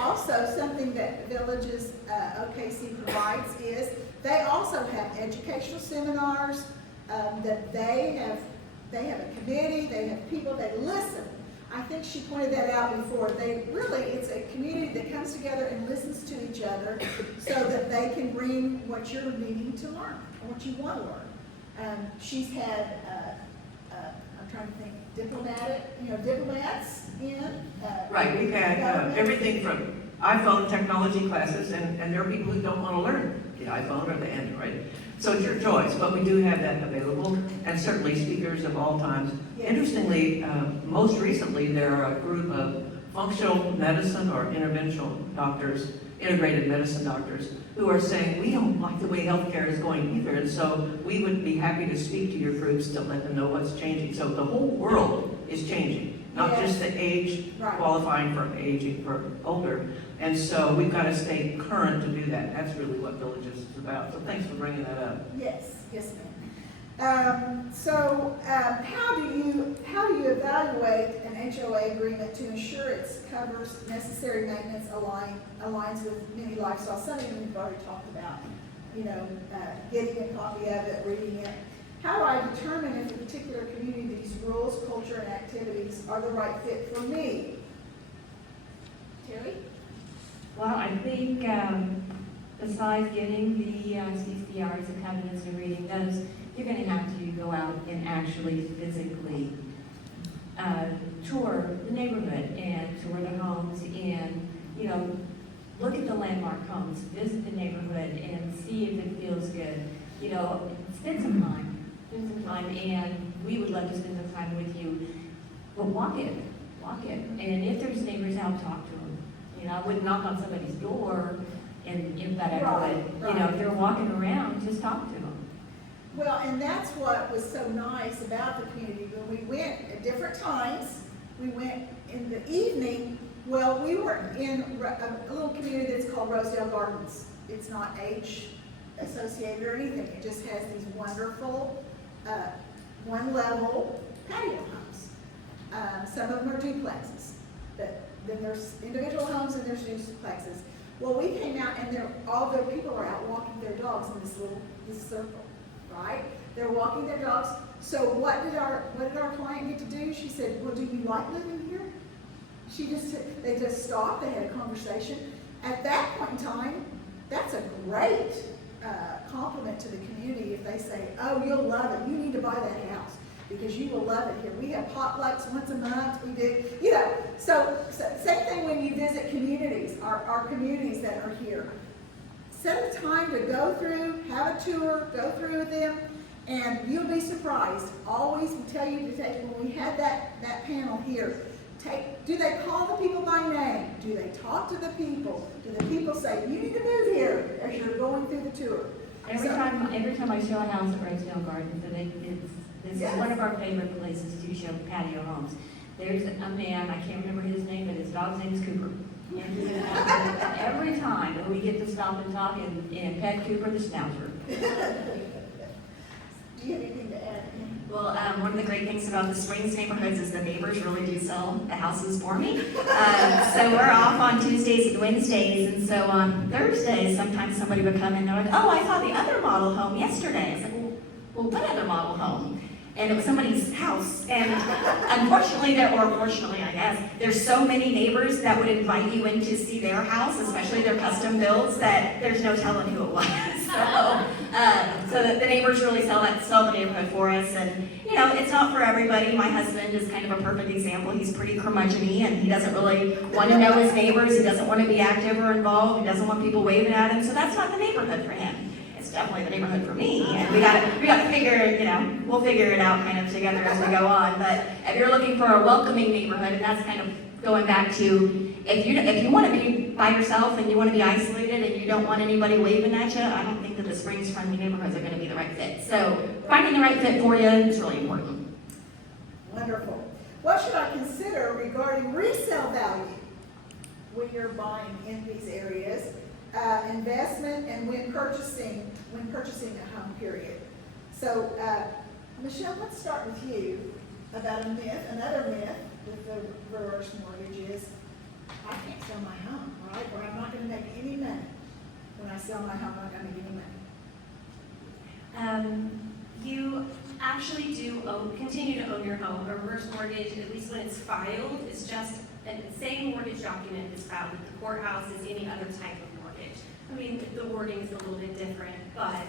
also something that Villages OKC provides is they also have educational seminars that they have a committee, they have people that listen. I think she pointed that out before. It's a community that comes together and listens to each other so that they can bring what you're needing to learn, or what you want to learn. She's had, I'm trying to think, diplomats in. Right, we've had everything from iPhone technology classes, and there are people who don't want to learn the iPhone or the Android. So it's your choice, but we do have that available, and certainly speakers of all times. Interestingly, most recently, there are a group of functional medicine or interventional doctors, integrated medicine doctors, who are saying, we don't like the way healthcare is going either, and so we would be happy to speak to your groups to let them know what's changing. So the whole world is changing, not just the age, Right. qualifying for aging for older. And so we've got to stay current to do that. That's really what Villages is about. So thanks for bringing that up. Yes, yes, ma'am. How do you evaluate an HOA agreement to ensure it covers necessary maintenance aligns with many lifestyles? Some of them we've already talked about, getting a copy of it, reading it. How do I determine if a particular community's rules, culture, and activities are the right fit for me? Terry? Well, I think besides getting the CCRs and covenants and reading those, you're going to have to go out and actually physically tour the neighborhood and tour the homes and, look at the landmark homes, visit the neighborhood and see if it feels good. Spend some time, and we would love to spend some time with you. But walk it. And if there's neighbors out, talk to them. I wouldn't knock on somebody's door, and if that ever would, Right. if they're walking around, just talk to them. Well, and that's what was so nice about the community. When we went at different times, we went in the evening. Well, we were in a little community that's called Rosedale Gardens. It's not age associated or anything. It just has these wonderful one-level patio homes. Some of them are duplexes. But then there's individual homes and there's duplexes. Well, we came out and all the people were out walking their dogs in this circle, right? They're walking their dogs. So what did our client get to do? She said, well, do you like living here? They just stopped, they had a conversation. At that point in time, that's a great compliment to the community if they say, oh, you'll love it, you need to buy that house because you will love it here. We have potlucks once a month, we do, so same thing when you visit communities, our communities that are here. Set a time to go through, have a tour, go through with them, and you'll be surprised. Always we tell you to take, when we had that panel here, do they call the people by name? Do they talk to the people? Do the people say, you need to move here as you're going through the tour? Every time I show a house at Rosedale Gardens, this is one of our favorite places to show patio homes. There's a man, I can't remember his name, but his dog's name is Cooper. And every time that we get to stop and talk and pet Cooper the Schnauzer. Do you have anything to add? Well, one of the great things about the Springs neighborhoods is the neighbors really do sell the houses for me. So we're off on Tuesdays and Wednesdays, and so on Thursdays, sometimes somebody would come in and they're like, oh, I saw the other model home yesterday. I said, well, what other model home? And it was somebody's house. And unfortunately, fortunately, I guess, there's so many neighbors that would invite you in to see their house, especially their custom builds, that there's no telling who it was. So the neighbors really sell the neighborhood for us. And, it's not for everybody. My husband is kind of a perfect example. He's pretty curmudgeon-y, and he doesn't really want to know his neighbors. He doesn't want to be active or involved. He doesn't want people waving at him. So that's not the neighborhood for him. It's definitely the neighborhood for me, and we got to figure, we'll figure it out kind of together as we go on. But if you're looking for a welcoming neighborhood, and that's kind of going back to if you want to be by yourself and you want to be isolated and you don't want anybody waving at you, I don't think that the Springs friendly neighborhoods are going to be the right fit. So finding the right fit for you is really important. Wonderful. What should I consider regarding resale value when you're buying in these areas? Investment and when purchasing a home, period. So, Michelle, let's start with you about another myth with the reverse mortgages. I can't sell my home, right? Or I'm not going to make any money. When I sell my home, I'm not going to make any money. You actually do continue to own your home. A reverse mortgage, at least when it's filed, is just the same mortgage document is filed at the courthouse as any other type of mortgage. I mean, the wording is a little bit different, but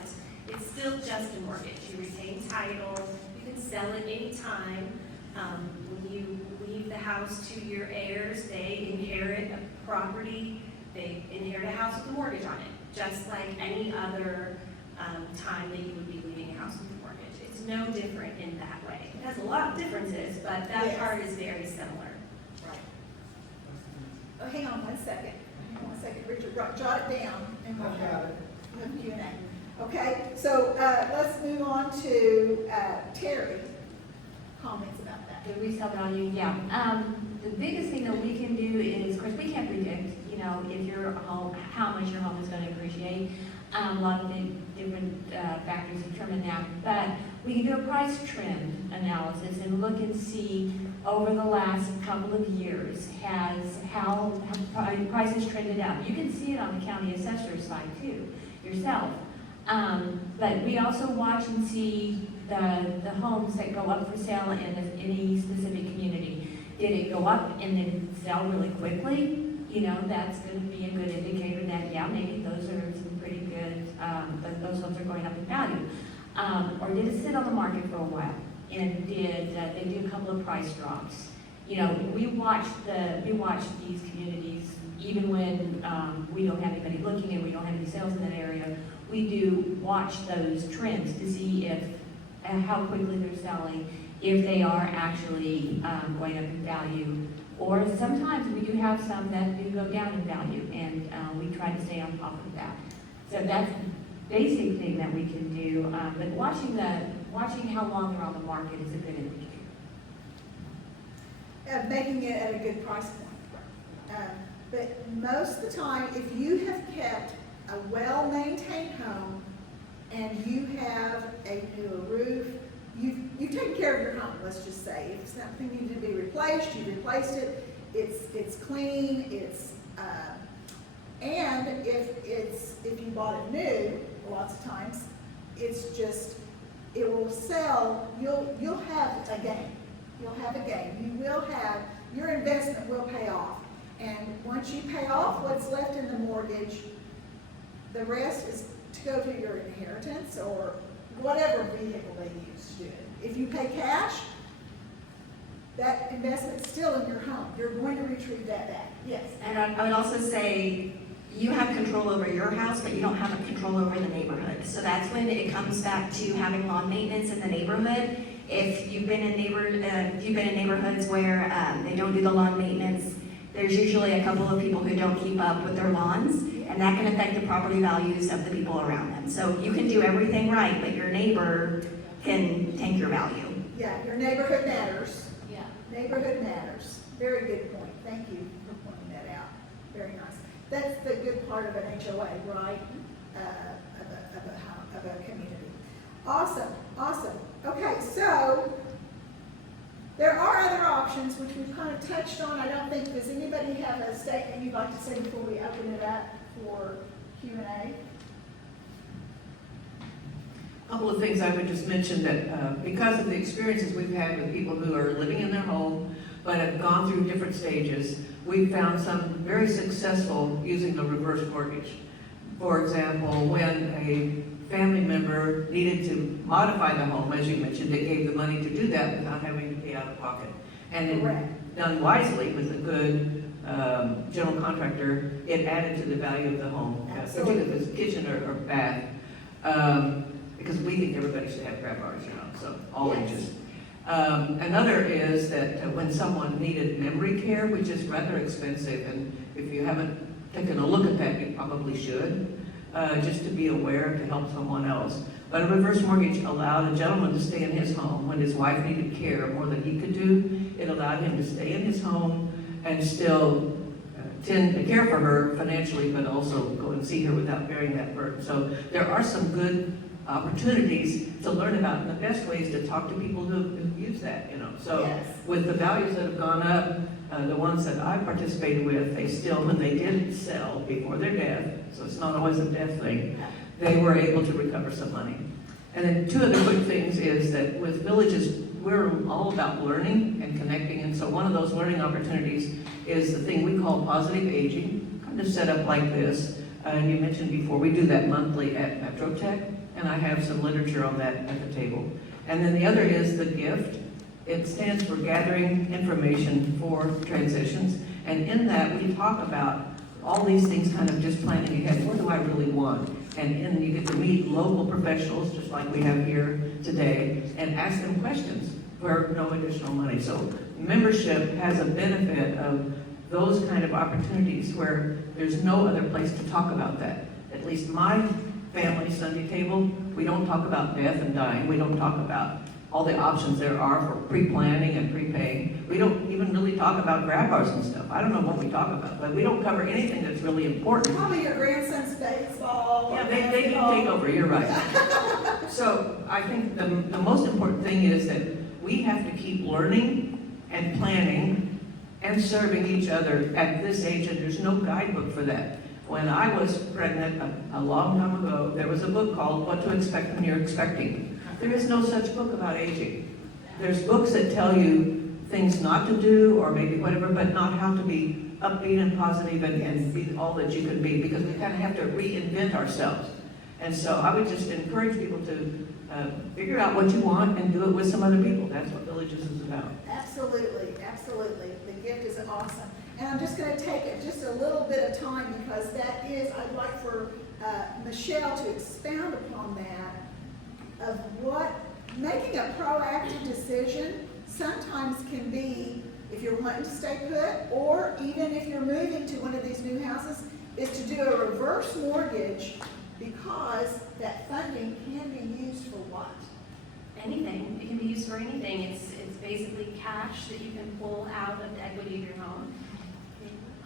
it's still just a mortgage. You retain title, you can sell it anytime. When you leave the house to your heirs, they inherit a property They inherit a house with a mortgage on it, just like any other time that you would be leaving a house with a mortgage. It's no different in that way. It has a lot of differences, but that Yes. part is very similar. Right. Oh, hang on one second. Hang on one second, Richard, jot it down and we'll have Q&A. Okay, so let's move on to Terry. Comments about that. The resale value, yeah. The biggest thing that we can do is, of course, we can't predict, you know, if your home, how much your home is going to appreciate. A lot of the different factors determine that, but we can do a price trend analysis and look and see over the last couple of years how prices trended up. You can see it on the county assessor's side too, yourself. But we also watch and see the homes that go up for sale in any specific community. Did it go up and then sell really quickly? You know, that's going to be a good indicator that, yeah, maybe those are some pretty good, that those homes are going up in value. Or did it sit on the market for a while? And did they do a couple of price drops? You know, we watch these communities even when we don't have anybody looking and we don't have any sales in that area. We do watch those trends to see if how quickly they're selling, if they are actually going up in value. Or sometimes we do have some that do go down in value, and we try to stay on top of that. So that's the basic thing that we can do. But watching how long they're on the market is a good indicator. Making it at a good price point. But most of the time, if you have kept a well-maintained home and you have a new roof, you've taken care of your home, let's just say. If something needed to be replaced, you replaced it, it's clean, and if you bought it new, lots of times, it's just, it will sell, you'll have a gain. You'll have a gain. You will have, your investment will pay off. And once you pay off what's left in the mortgage, the rest is to go to your inheritance or whatever vehicle they use to do it. If you pay cash, that investment's still in your home. You're going to retrieve that back. Yes. And I would also say, you have control over your house, but you don't have control over the neighborhood. So that's when it comes back to having lawn maintenance in the neighborhood. If you've been in neighborhoods where they don't do the lawn maintenance, there's usually a couple of people who don't keep up with their lawns, and that can affect the property values of the people around them. So you can do everything right, but your neighbor can tank your value. Yeah, your neighborhood matters. Yeah. Neighborhood matters. Very good point. Thank you for pointing that out. Very nice. That's the good part of an HOA, right? Of a community. Awesome, awesome. Okay, so there are other options which we've kind of touched on. I don't think, does anybody have a statement you'd like to say before we open it up for Q&A? A couple of things I would just mention that because of the experiences we've had with people who are living in their home but have gone through different stages, we've found some very successful using a reverse mortgage. For example, when a family member needed to modify the home, as you mentioned, they gave the money to do that without having to pay out of pocket. And it, done wisely with a good general contractor, it added to the value of the home, particularly if it's kitchen or bath. Because we think everybody should have grab bars, you know, so all ages. Another is that when someone needed memory care, which is rather expensive, and if you haven't taken a look at that, you probably should, just to be aware to help someone else. But a reverse mortgage allowed a gentleman to stay in his home when his wife needed care more than he could do. It allowed him to stay in his home and still tend to care for her financially, but also go and see her without bearing that burden. So there are some good opportunities to learn about, and the best way is to talk to people who use that, you know. So Yes. with the values that have gone up, the ones that I participated with, they still, when they did sell before their death, so it's not always a death thing, they were able to recover some money. And then two other quick things is that with villages, we're all about learning and connecting, and so one of those learning opportunities is the thing we call positive aging, kind of set up like this. And you mentioned before, we do that monthly at MetroTech, and I have some literature on that at the table. And then the other is the GIFT. It stands for Gathering Information for Transitions. And in that, we talk about all these things kind of just planning ahead, what do I really want? And you get to meet local professionals, just like we have here today, and ask them questions for no additional money. So membership has a benefit of those kind of opportunities where there's no other place to talk about that. At least my family Sunday table, we don't talk about death and dying. We don't talk about all the options there are for pre-planning and prepaying. We don't even really talk about grab bars and stuff. I don't know what we talk about, but we don't cover anything that's really important. Probably your grandson's baseball. Yeah, they do take over, you're right. So I think the most important thing is that we have to keep learning and planning and serving each other at this age, and there's no guidebook for that. When I was pregnant a long time ago, there was a book called What to Expect When You're Expecting. There is no such book about aging. There's books that tell you things not to do or maybe whatever, but not how to be upbeat and positive and be all that you can be, because we kind of have to reinvent ourselves. And so I would just encourage people to figure out what you want and do it with some other people. That's what Villages is about. Absolutely, absolutely. The gift is awesome. And I'm just going to take just a little bit of time because that is, I'd like for Michelle to expound upon that, of what making a proactive decision sometimes can be, if you're wanting to stay put, or even if you're moving to one of these new houses, is to do a reverse mortgage because that funding can be used for what? Anything, it can be used for anything. It's basically cash that you can pull out of the equity of your home.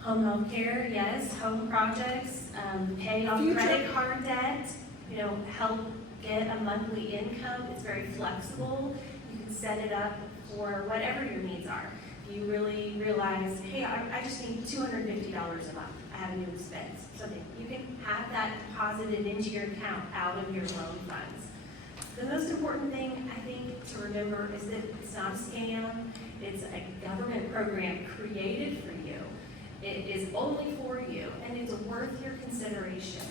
Home health care, yes, home projects, paying off Future. credit card debt, help get a monthly income. It's very flexible. You can set it up for whatever your needs are. If you really realize, hey, I just need $250 a month. I have a new expense. Something you can have that deposited into your account out of your loan funds. The most important thing I think to remember is that it's not a scam. It's a government program created for you. It is only for you, and it's worth your consideration.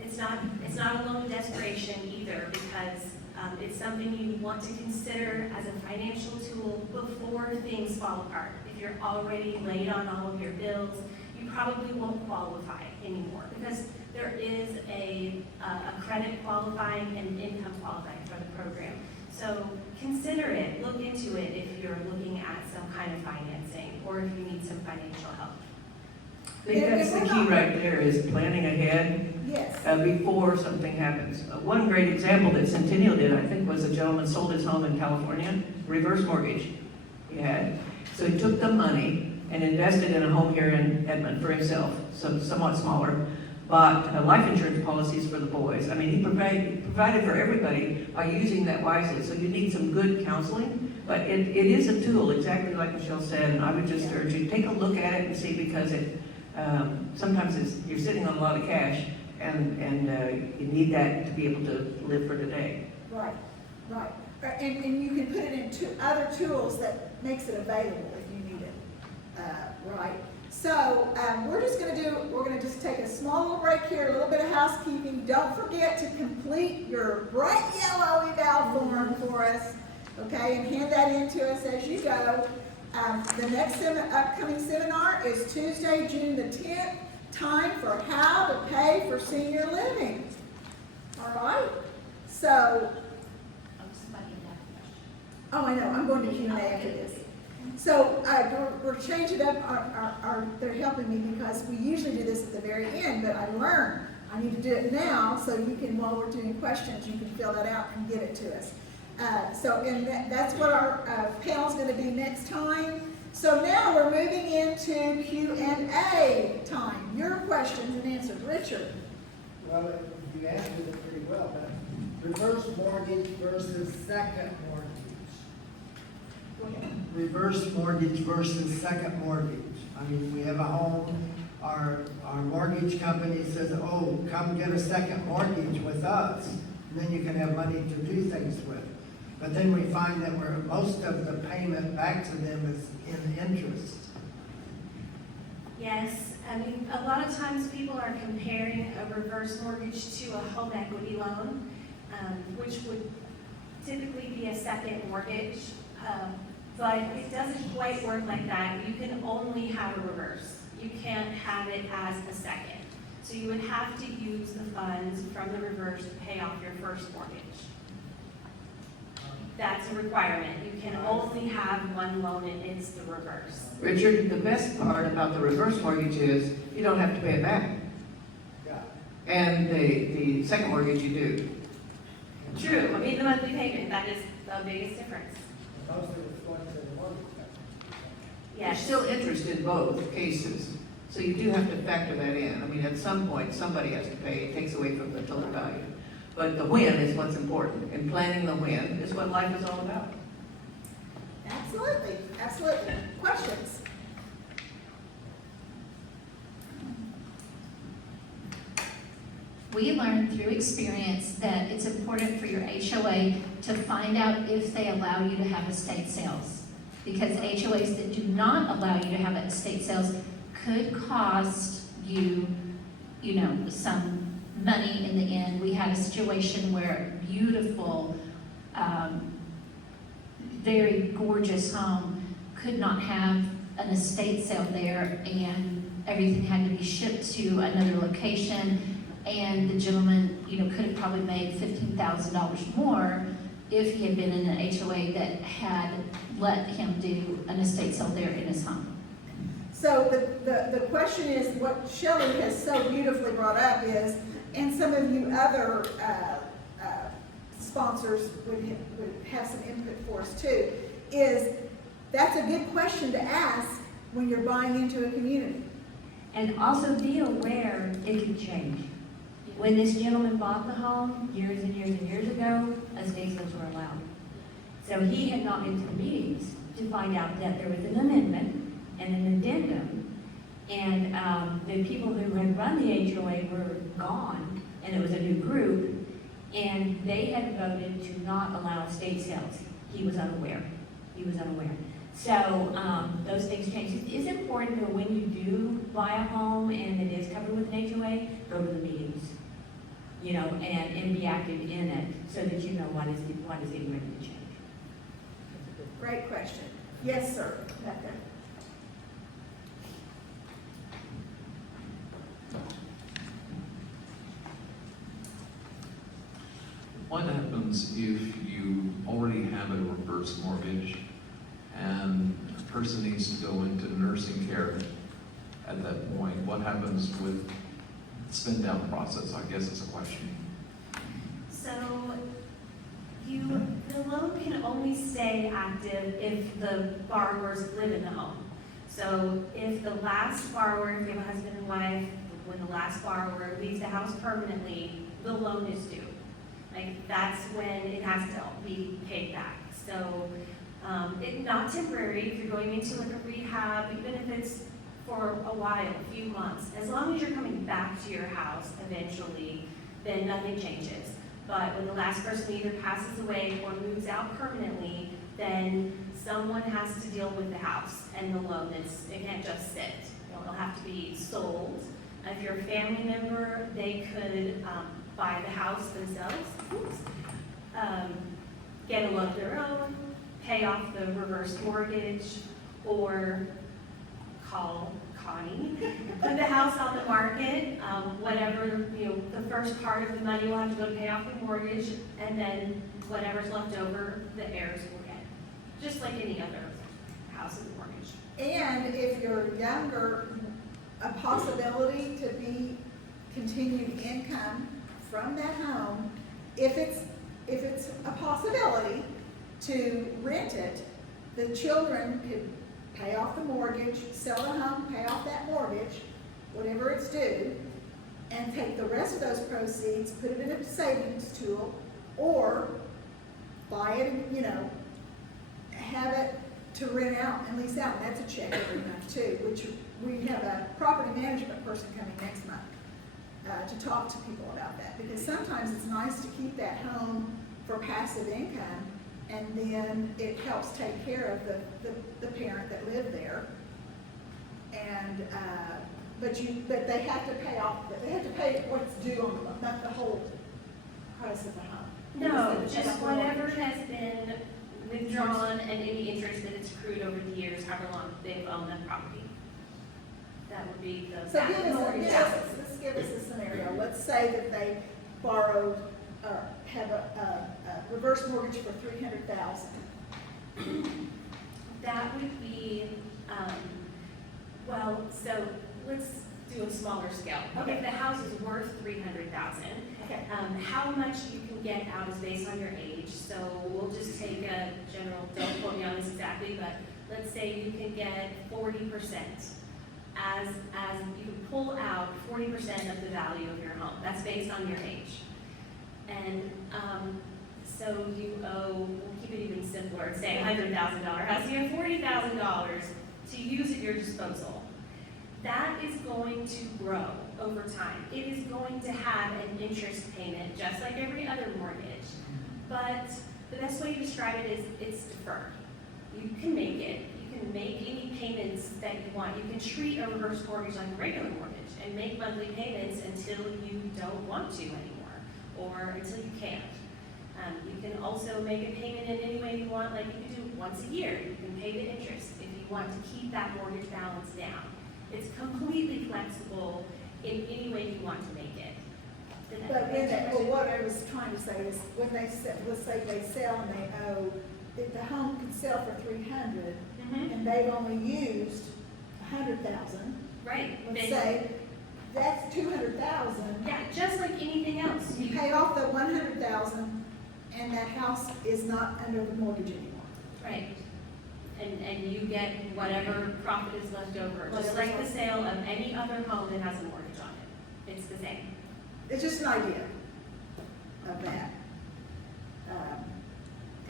It's not a loan of desperation either, because it's something you want to consider as a financial tool before things fall apart. If you're already late on all of your bills, you probably won't qualify anymore, because there is a credit qualifying and income qualifying for the program. So consider it, look into it if you're looking at some kind of financing or if you need some financial help. I think that's the key right there, is planning ahead Yes. before something happens. One great example that Centennial did, I think, was a gentleman sold his home in California, reverse mortgage he had. So he took the money and invested in a home here in Edmond for himself, so somewhat smaller, bought life insurance policies for the boys. I mean, he provided for everybody by using that wisely. So you need some good counseling, but it is a tool, exactly like Michelle said, and I would just urge you, take a look at it and see, because it sometimes you're sitting on a lot of cash, and you need that to be able to live for today. Right, right. And you can put it into other tools that makes it available if you need it, right? So we're going to just take a small little break here, a little bit of housekeeping. Don't forget to complete your bright yellow eval form for us, okay, and hand that in to us as you go. The next upcoming seminar is Tuesday, June the 10th, time for how to pay for senior living. All right? So, oh, I know, I'm going to Q&A after this. So we're changing up they're helping me because we usually do this at the very end, but I learned I need to do it now, so you can, while we're doing questions, you can fill that out and give it to us. That's what our panel's going to be next time. So now we're moving into Q&A time. Your questions and answers. Richard. Well, you answered it pretty well, but reverse mortgage versus second mortgage. Reverse mortgage versus second mortgage. I mean, we have a home, our mortgage company says, oh, come get a second mortgage with us, and then you can have money to do things with. But then we find that most of the payment back to them is in interest. Yes, I mean, a lot of times people are comparing a reverse mortgage to a home equity loan, which would typically be a second mortgage, but it doesn't quite work like that. You can only have a reverse. You can't have it as a second. So you would have to use the funds from the reverse to pay off your first mortgage. That's a requirement. You can only have one loan and it's the reverse. Richard, the best part about the reverse mortgage is you don't have to pay it back. Yeah. And the second mortgage you do. True, I mean, the monthly payment, that is the biggest difference. Most of it's going to the mortgage company. There's Yes. still interest in both cases, so you do have to factor that in. I mean, at some point, somebody has to pay, it takes away from the total value. But the win is what's important, and planning the win is what life is all about. Absolutely, absolutely. Questions? We learned through experience that it's important for your HOA to find out if they allow you to have estate sales. Because HOAs that do not allow you to have estate sales could cost you, some money in the end. We had a situation where a beautiful, very gorgeous home could not have an estate sale there, and everything had to be shipped to another location. And the gentleman, could have probably made $15,000 more if he had been in an HOA that had let him do an estate sale there in his home. So the question is, what Shelley has so beautifully brought up is, and some of you other sponsors would have some input for us too, is that's a good question to ask when you're buying into a community. And also be aware it can change. When this gentleman bought the home years and years and years ago, estate sales were allowed. So he had not been to the meetings to find out that there was an amendment and an addendum. And the people who had run the HOA were gone, and it was a new group, and they had voted to not allow estate sales. He was unaware. So those things change. It is important that when you do buy a home and it is covered with an HOA, go to the meetings, and be active in it so that you know what is getting ready to change. Great question. Yes, sir. Back there. What happens if you already have a reverse mortgage and a person needs to go into nursing care at that point? What happens with spin down process, I guess is a question. So the loan can only stay active if the borrowers live in the home. So if the last borrower, if you have a husband and wife, when the last borrower leaves the house permanently, the loan is due. That's when it has to be paid back. So not temporary, if you're going into a rehab, even if it's for a while, a few months, as long as you're coming back to your house eventually, then nothing changes. But when the last person either passes away or moves out permanently, then someone has to deal with the house and the loan. It can't just sit. It'll have to be sold. If you're a family member, they could buy the house themselves, get a loan of their own, pay off the reverse mortgage, or call Connie, put the house on the market, whatever, the first part of the money will have to go to pay off the mortgage, and then whatever's left over, the heirs will get, just like any other house with a mortgage. And if you're younger, a possibility to be continued income from that home, if it's a possibility to rent it, the children could pay off the mortgage, sell the home, pay off that mortgage, whatever it's due, and take the rest of those proceeds, put it in a savings tool, or buy it, have it to rent out and lease out, and that's a check every month too, which we have a property management person coming next month to talk to people about that, because sometimes it's nice to keep that home for passive income, and then it helps take care of the parent that lived there. And but they have to pay off. They have to pay what's due on the loan, not the whole price of the home. No, just whatever has been withdrawn and any interest that it's accrued over the years, however long they've owned that property. that would be the So give mortgage us, balance. let's give us a scenario. Let's say that they borrowed, have a reverse mortgage for $300,000. That would be, well, so let's do a smaller scale. Okay. If the house is worth $300,000, Okay. how much you can get out is based on your age. So we'll just take a general, don't quote me on this exactly, but let's say you can get 40% as you can pull out 40% of the value of your home. That's based on your age. And so you owe, we'll keep it even simpler, say $100,000 house, you have $40,000 to use at your disposal. That is going to grow over time. It is going to have an interest payment, just like every other mortgage. But the best way to describe it is it's deferred. You can make it. You can make any payments that you want. You can treat a reverse mortgage like a regular mortgage and make monthly payments until you don't want to anymore, or until you can't. You can also make a payment in any way you want, like you can do once a year. You can pay the interest if you want to keep that mortgage balance down. It's completely flexible in any way you want to make it. Did that But when answer they, your well, question? what I was trying to say is, when they sell, let's say they sell and they owe, if the home could sell for 300, Mhm. and they've only used 100,000, Right. let's Then- say, that's 200,000. Yeah, just like anything else. You pay off the 100,000, and that house is not under the mortgage anymore. Right. And you get whatever profit is left over, just Whatever's like the left. sale of any other home that has a mortgage on it. It's the same. It's just an idea of that.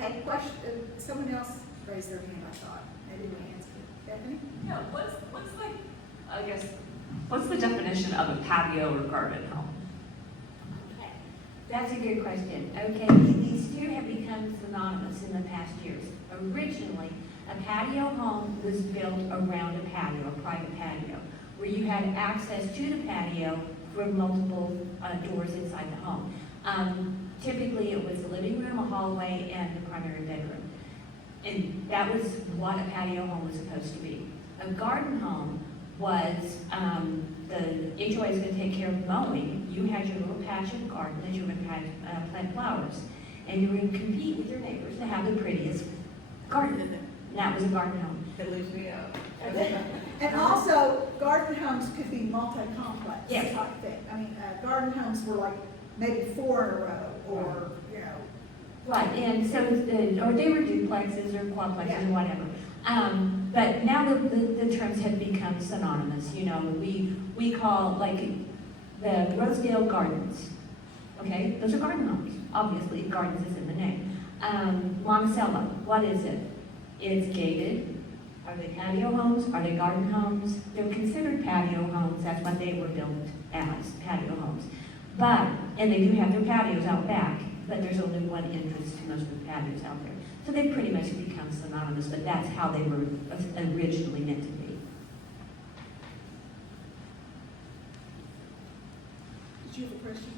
Okay, question, someone else raised their hand, I thought. Maybe my hands, Bethany? Yeah, what's the definition of a patio or garden home? That's a good question. Okay, these two have become synonymous in the past years. Originally, a patio home was built around a patio, a private patio, where you had access to the patio from multiple doors inside the home. Typically, it was the living room, a hallway, and the primary bedroom. And that was what a patio home was supposed to be. A garden home was, the HOA is going to take care of mowing. You had your little patch of garden that you were going to plant flowers. And you were going to compete with your neighbors to have the prettiest garden. And that was a garden home. It leaves me out. And also, garden homes could be multi-complex Yes. type thing. I mean, garden homes were like maybe 4 in a row, or, you know. Right, and so, or they were duplexes or quadplexes Yeah. or whatever. But now the terms have become synonymous, you know, we call, like, the Rosedale Gardens, okay? Those are garden homes, obviously, gardens is in the name. Monticello, what is it? It's gated. Are they patio homes? Are they garden homes? They're considered patio homes, that's what they were built as, patio homes. But, and they do have their patios out back, but there's only one entrance to most of the patios out there. So they pretty much become synonymous, but that's how they were originally meant to be. Did you have a question?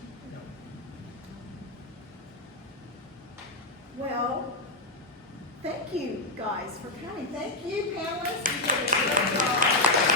Well, thank you guys for coming. Thank you, panelists. You did a great job.